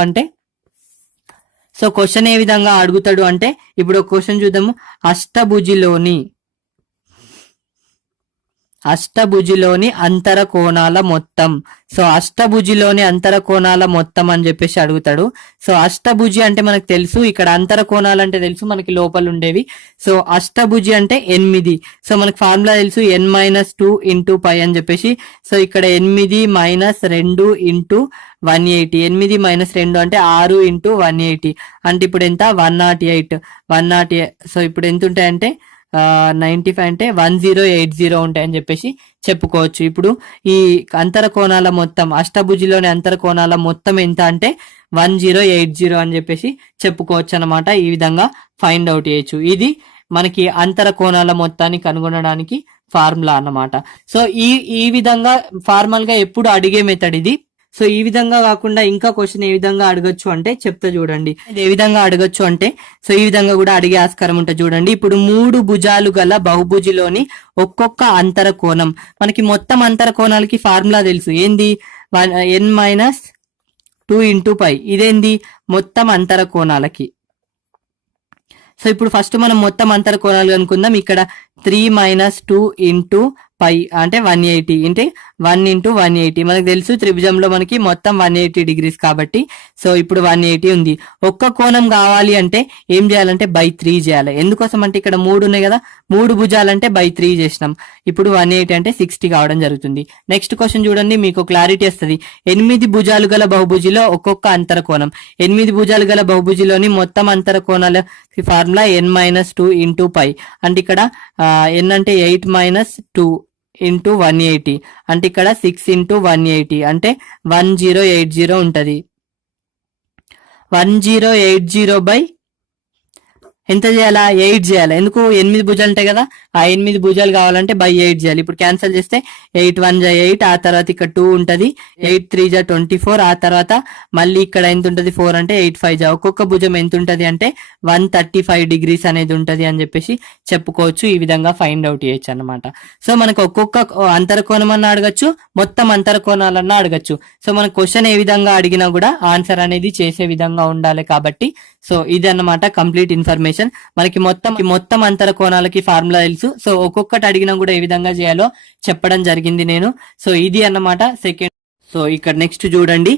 అంటే ఇప్పుడు ఒక క్వశ్చన్ చూద్దాము. అష్టభుజిలోని అంతర కోణాల మొత్తం. సో అష్టభుజిలోని అంతర కోణాల మొత్తం అని చెప్పేసి అడుగుతాడు. సో అష్టభుజి అంటే మనకు తెలుసు, ఇక్కడ అంతర కోణాలు అంటే తెలుసు మనకి లోపల ఉండేవి. సో అష్టభుజి అంటే 8. సో మనకి ఫార్ములా తెలుసు n-2 ఇంటూ పై అని చెప్పేసి. సో ఇక్కడ 8 - 2 ఇంటూ 180. 8 - 2 అంటే 6 ఇంటూ 180 అంటే ఇప్పుడు ఎంత? 108. సో ఇప్పుడు ఎంత ఉంటాయంటే 95 అంటే 1080 ఉంటాయని చెప్పేసి చెప్పుకోవచ్చు. ఇప్పుడు ఈ అంతర కోణాల మొత్తం అష్టభుజిలోని అంతర కోణాల మొత్తం ఎంత అంటే 1080 అని చెప్పేసి చెప్పుకోవచ్చు అనమాట. ఈ విధంగా ఫైండ్ అవుట్ చేయొచ్చు. ఇది మనకి అంతర కోణాల మొత్తాన్ని కనుగొనడానికి ఫార్ములా అన్నమాట. సో ఈ విధంగా ఫార్మల్ గా ఎప్పుడు అడిగే మెథడ్ ఇది. సో ఈ విధంగా కాకుండా ఇంకా క్వశ్చన్ ఏ విధంగా అడగొచ్చు అంటే చెప్తా చూడండి. ఏ విధంగా అడగొచ్చు అంటే సో ఈ విధంగా కూడా అడిగే ఆస్కారం ఉంటుంది చూడండి. ఇప్పుడు 3 భుజాలు గల బహుభుజిలోని ఒక్కొక్క అంతర కోణం. మనకి మొత్తం అంతర కోణాలకి ఫార్ములా తెలుసు. ఏంది? n-2 into pi. ఇదేంది? మొత్తం అంతర కోణాలకి. సో ఇప్పుడు ఫస్ట్ మనం మొత్తం అంతర కోణాలు అనుకుందాం. ఇక్కడ 3 - 2 ఇంటూ పై అంటే 180 అంటే 1 ఇంటూ 180 మనకు తెలుసు త్రిభుజంలో మనకి మొత్తం 180 డిగ్రీస్ కాబట్టి సో ఇప్పుడు 180 ఉంది. ఒక్క కోణం కావాలి అంటే ఏం చేయాలంటే బై 3 చేయాలి. ఎందుకోసం అంటే ఇక్కడ 3 ఉన్నాయి కదా, 3 భుజాలంటే బై 3 చేసినాం. ఇప్పుడు 180 అంటే 60 కావడం జరుగుతుంది. నెక్స్ట్ క్వశ్చన్ చూడండి, మీకు క్లారిటీ వస్తుంది. 8 భుజాలు గల బహుభుజిలో ఒక్కొక్క అంతర కోణం. 8 భుజాలు గల బహుభుజిలోని మొత్తం అంతర కోణాల ఫార్ములా n-2 ఇంటూ పై అంటే ఇక్కడ n అంటే 8 - 2 ఇంటూ 180 అంటే ఇక్కడ 6 ఇంటూ 180 అంటే 1080 ఉంటది. 1080 బై ఎంత చేయాలా? 8 చేయాలి. ఎందుకు? 8 భుజాలు ఉంటాయి కదా, ఆ 8 భుజాలు కావాలంటే బై 8 చేయాలి. ఇప్పుడు క్యాన్సిల్ చేస్తే 8 1 = 8, ఆ తర్వాత ఇక్కడ 2 ఉంటది, 8 3 = 24, ఆ తర్వాత మళ్ళీ ఇక్కడ ఎంత ఉంటది 4 అంటే 8 5 ఒక్కొక్క భుజం ఎంత ఉంటది అంటే 135 డిగ్రీస్ అనేది ఉంటది అని చెప్పేసి చెప్పుకోవచ్చు. ఈ విధంగా ఫైండ్ అవుట్ చేయొచ్చు అనమాట. సో మనకు ఒక్కొక్క అంతర కోణం అన్న అడగచ్చు, మొత్తం అంతర కోణాలన్నా అడగచ్చు. సో మన క్వశ్చన్ ఏ విధంగా అడిగినా కూడా ఆన్సర్ అనేది చేసే విధంగా ఉండాలి కాబట్టి సో ఇది అన్నమాట కంప్లీట్ ఇన్ఫర్మేషన్. మనకి మొత్తం అంతర కోణాలకి ఫార్ములా తెలుసు. సో ఒక్కొక్కటి అడిగినా కూడా ఏ విధంగా చేయాలో చెప్పడం జరిగింది నేను. సో ఇది అన్నమాట సెకండ్. సో ఇక్కడ నెక్స్ట్ చూడండి,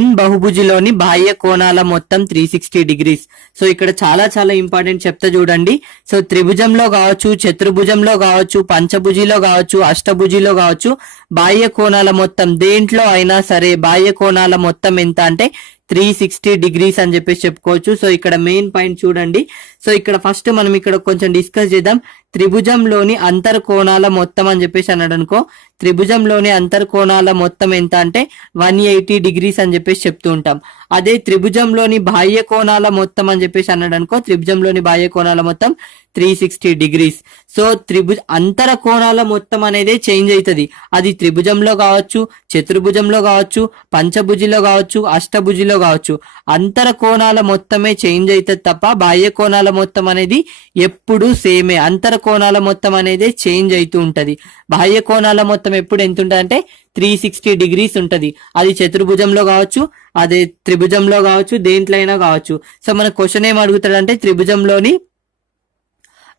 n బహుభుజిలోని బాహ్య కోణాల మొత్తం 360 డిగ్రీస్. సో ఇక్కడ చాలా చాలా ఇంపార్టెంట్ చెప్తా చూడండి. సో త్రిభుజంలో కావచ్చు, చతుర్భుజంలో కావచ్చు, పంచభుజిలో కావచ్చు, అష్టభుజిలో కావచ్చు, బాహ్య కోణాల మొత్తం దేంట్లో అయినా సరే బాహ్య కోణాల మొత్తం ఎంత అంటే 360 డిగ్రీస్ అని చెప్పేసి చెప్పుకోవచ్చు. సో ఇక్కడ మెయిన్ పాయింట్ చూడండి. సో ఇక్కడ ఫస్ట్ మనం ఇక్కడ కొంచెం డిస్కస్ చేద్దాం. త్రిభుజంలోని అంతర్ కోణాల మొత్తం అని చెప్పేసి అన్నాడు అనుకో, త్రిభుజంలోని అంతర్ కోణాల మొత్తం ఎంత అంటే 180 డిగ్రీస్ అని చెప్పేసి చెప్తూ ఉంటాం. అదే త్రిభుజంలోని బాహ్య కోణాల మొత్తం అని చెప్పేసి అన్నాడు అనుకో, త్రిభుజంలోని బాహ్య కోణాల మొత్తం 360 డిగ్రీస్. సో అంతర కోణాల మొత్తం అనేది చేంజ్ అవుతుంది. అది త్రిభుజంలో కావచ్చు, చతుర్భుజంలో కావచ్చు, పంచభుజిలో కావచ్చు, అష్టభుజిలో లో కావచ్చు, అంతర కోణాల మొత్తమే చేంజ్ అవుతుంది తప్ప బాహ్య కోణాల మొత్తం అనేది ఎప్పుడు సేమే. అంతర కోణాల మొత్తం అనేది చేంజ్ అవుతూ ఉంటది. బాహ్య కోణాల మొత్తం ఎప్పుడు ఎంత ఉంటుంది అంటే 360 డిగ్రీస్ ఉంటది. అది చతుర్భుజంలో కావచ్చు, అదే త్రిభుజంలో కావచ్చు, దేంట్లో అయినా కావచ్చు. సో మన క్వశ్చన్ ఏం అడుగుతాడంటే త్రిభుజంలోని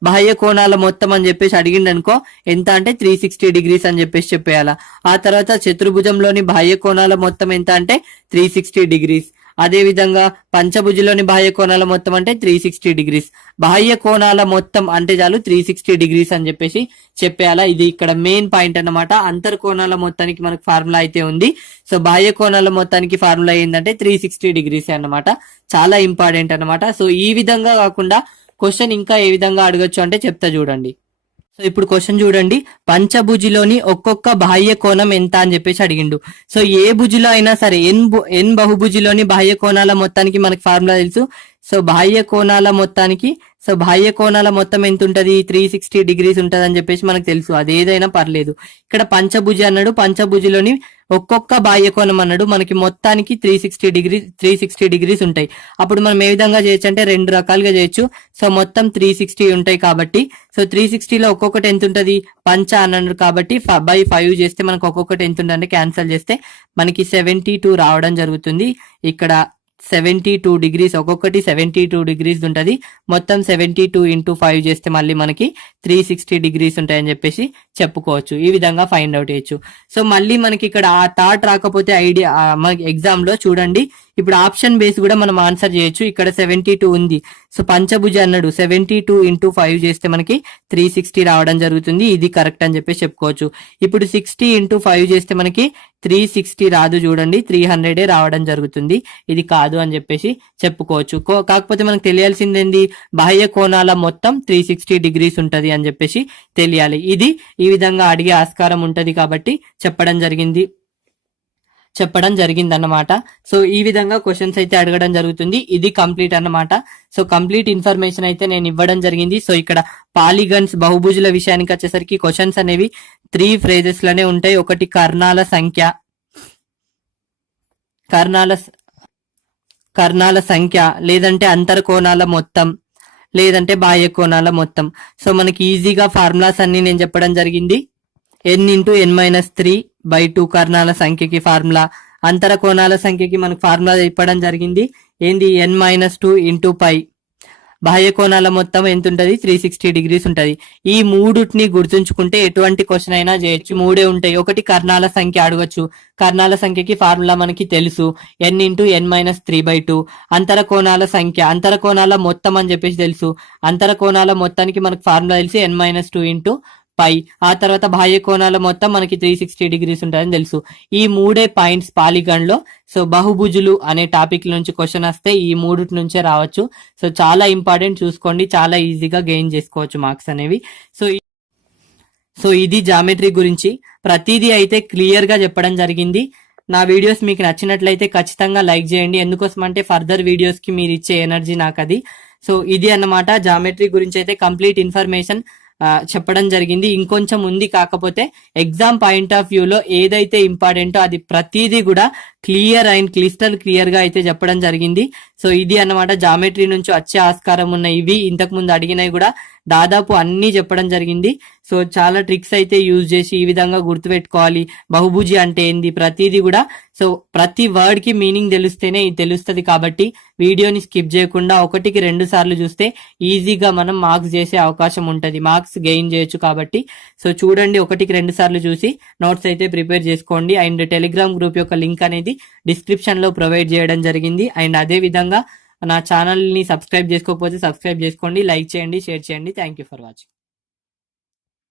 బాహ్య కోణాల మొత్తం అని చెప్పేసి అడిగిండు అనుకో, ఎంత అంటే 360 డిగ్రీస్ అని చెప్పేసి చెప్పేయాల. ఆ తర్వాత చతుర్భుజంలోని బాహ్య కోణాల మొత్తం ఎంత అంటే 360 డిగ్రీస్. అదే విధంగా పంచభుజంలోని బాహ్య కోణాల మొత్తం అంటే 360 డిగ్రీస్. బాహ్య కోణాల మొత్తం అంటే చాలు 360 డిగ్రీస్ అని చెప్పేసి చెప్పేయాలా. ఇది ఇక్కడ మెయిన్ పాయింట్ అన్నమాట. అంతర్ కోణాల మొత్తానికి మనకు ఫార్ములా అయితే ఉంది. సో బాహ్య కోణాల మొత్తానికి ఫార్ములా ఏంటంటే 360 డిగ్రీస్ అన్నమాట. చాలా ఇంపార్టెంట్ అన్నమాట. సో ఈ విధంగా కాకుండా క్వశ్చన్ ఇంకా ఏ విధంగా అడగొచ్చు అంటే చెప్తా చూడండి. సో ఇప్పుడు క్వశ్చన్ చూడండి, పంచభుజిలోని ఒక్కొక్క బాహ్య కోణం ఎంత అని చెప్పేసి అడిగిండు. సో ఏ భుజిలో అయినా సరే ఎన్ బహుభుజిలోని బాహ్య కోణాల మొత్తానికి మనకి ఫార్ములా తెలుసు. సో బాహ్య కోణాల మొత్తం ఎంత ఉంటది, 360 డిగ్రీస్ ఉంటది అని చెప్పేసి మనకు తెలుసు. అది ఏదైనా పర్లేదు. ఇక్కడ పంచభుజి అన్నాడు, పంచభుజిలోని ఒక్కొక్క బాహ్య కోణం అన్నాడు, మనకి మొత్తానికి 360 డిగ్రీస్ ఉంటాయి. అప్పుడు మనం ఏ విధంగా చేయొచ్చు అంటే రెండు రకాలుగా చేయొచ్చు. సో మొత్తం 360 ఉంటాయి కాబట్టి, సో 360లో ఒక్కొక్కటి ఎంత ఉంటది, పంచ అన్నాడు కాబట్టి బై 5 చేస్తే మనకు ఒక్కొక్కటి ఎంత ఉంటుంది అంటే క్యాన్సల్ చేస్తే మనకి 72 రావడం జరుగుతుంది. ఇక్కడ 72 డిగ్రీస్, ఒక్కొక్కటి 72 డిగ్రీస్ ఉంటది. మొత్తం 72 ఇంటూ 5 చేస్తే మళ్ళీ మనకి 360 డిగ్రీస్ ఉంటాయని చెప్పేసి చెప్పుకోవచ్చు. ఈ విధంగా ఫైండ్ అవుట్ చేయొచ్చు. సో మళ్ళీ మనకి ఇక్కడ ఆ థాట్ రాకపోతే ఐడియా మనకి ఎగ్జామ్ లో చూడండి, ఇప్పుడు ఆప్షన్ బేస్ కూడా మనం ఆన్సర్ చేయొచ్చు. ఇక్కడ 72 ఉంది, సో పంచభుజ అన్నాడు, 72 ఇంటూ 5 చేస్తే మనకి 360 రావడం జరుగుతుంది. ఇది కరెక్ట్ అని చెప్పేసి చెప్పుకోవచ్చు. ఇప్పుడు 60 ఇంటూ 5 చేస్తే మనకి 360 రాదు, చూడండి 300 రావడం జరుగుతుంది. ఇది కాదు అని చెప్పేసి చెప్పుకోవచ్చు. కాకపోతే మనకు తెలియాల్సింది ఏంది, బాహ్య కోణాల మొత్తం 360 డిగ్రీస్ ఉంటది అని చెప్పేసి తెలియాలి. ఇది ఈ విధంగా అడిగే ఆస్కారం ఉంటది కాబట్టి చెప్పడం జరిగిందన్నమాట. సో ఈ విధంగా క్వశ్చన్స్ అయితే అడగడం జరుగుతుంది. ఇది కంప్లీట్ అన్నమాట. సో కంప్లీట్ ఇన్ఫర్మేషన్ అయితే నేను ఇవ్వడం జరిగింది. సో ఇక్కడ పాలిగన్స్ బహుభుజుల విషయానికి వచ్చేసరికి క్వశ్చన్స్ అనేవి 3 phrases లోనే ఉంటాయి. ఒకటి కర్ణాల సంఖ్య, లేదంటే అంతర కోణాల మొత్తం, లేదంటే బాహ్య కోణాల మొత్తం. సో మనకి ఈజీగా ఫార్ములాస్ అన్ని నేను చెప్పడం జరిగింది. n×n-3/2 కర్ణాల సంఖ్యకి ఫార్ములా, అంతర కోణాల సంఖ్యకి మనకు ఫార్ములా చెప్పడం జరిగింది. ఏంది, n-2 ఇంటూ π. బాహ్య కోణాల మొత్తం ఎంత ఉంటది, 360 డిగ్రీస్ ఉంటది. ఈ మూడుటిని గుర్తుంచుకుంటే ఎటువంటి క్వశ్చన్ అయినా చేయొచ్చు. మూడే ఉంటాయి. ఒకటి కర్ణాల సంఖ్య అడగొచ్చు, కర్ణాల సంఖ్యకి ఫార్ములా మనకి తెలుసు, n×n-3/2. అంతర కోణాల సంఖ్య, అంతర కోణాల మొత్తం అని చెప్పేసి తెలుసు, అంతర కోణాల మొత్తానికి మనకు ఫార్ములా తెలిసి n-2 ఇంటూ π. ఆ తర్వాత బాహ్య కోణాల మొత్తం మనకి 360 డిగ్రీస్ ఉంటుందని తెలుసు. ఈ మూడే పాయింట్స్ పాలిగన్ లో. సో బహుభుజులు అనే టాపిక్ నుంచి క్వశ్చన్ వస్తే ఈ మూడిటి నుంచే రావచ్చు. సో చాలా ఇంపార్టెంట్, చూసుకోండి, చాలా ఈజీగా గెయిన్ చేసుకోవచ్చు మార్క్స్ అనేవి. సో ఇది జామెట్రీ గురించి ప్రతిదీ అయితే క్లియర్ గా చెప్పడం జరిగింది. నా వీడియోస్ మీకు నచ్చినట్లయితే ఖచ్చితంగా లైక్ చేయండి. ఎందుకోసం అంటే ఫర్దర్ వీడియోస్ కి మీరు ఇచ్చే ఎనర్జీ నాకు అది. సో ఇది అన్నమాట జామెట్రీ గురించి అయితే కంప్లీట్ ఇన్ఫర్మేషన్ చెప్పడం జరిగింది. ఇంకొంచెం ఉంది, కాకపోతే ఎగ్జామ్ పాయింట్ ఆఫ్ వ్యూలో ఏదైతే ఇంపార్టెంటో అది ప్రతిదీ కూడా క్లియర్ అండ్ క్లిస్టల్ క్లియర్ గా అయితే చెప్పడం జరిగింది. సో ఇది అన్నమాట జామెట్రీ నుంచి వచ్చే ఆస్కారం ఉన్న ఇవి ఇంతకు ముందు అడిగినవి కూడా దాదాపు అన్ని చెప్పడం జరిగింది. సో చాలా ట్రిక్స్ అయితే యూజ్ చేసి ఈ విధంగా గుర్తుపెట్టుకోవాలి. బహుభుజి అంటే ఏంది, ప్రతిదీ కూడా. సో ప్రతి వర్డ్ కి మీనింగ్ తెలిస్తేనే ఇది తెలుస్తుంది. కాబట్టి వీడియోని స్కిప్ చేయకుండా 1-2 సార్లు చూస్తే ఈజీగా మనం మార్క్స్ చేసే అవకాశం ఉంటది, మార్క్స్ గెయిన్ చేయొచ్చు. కాబట్టి సో చూడండి, 1-2 సార్లు చూసి నోట్స్ అయితే ప్రిపేర్ చేసుకోండి. అండ్ టెలిగ్రామ్ గ్రూప్ యొక్క లింక్ అనేది డిస్క్రిప్షన్ లో ప్రొవైడ్ చేయడం జరిగింది. అండ్ అదే విధంగా నా ఛానల్ ని సబ్స్క్రైబ్ చేసుకోకపోతే సబ్స్క్రైబ్ చేసుకోండి, లైక్ చేయండి, షేర్ చేయండి. Thank you for watching.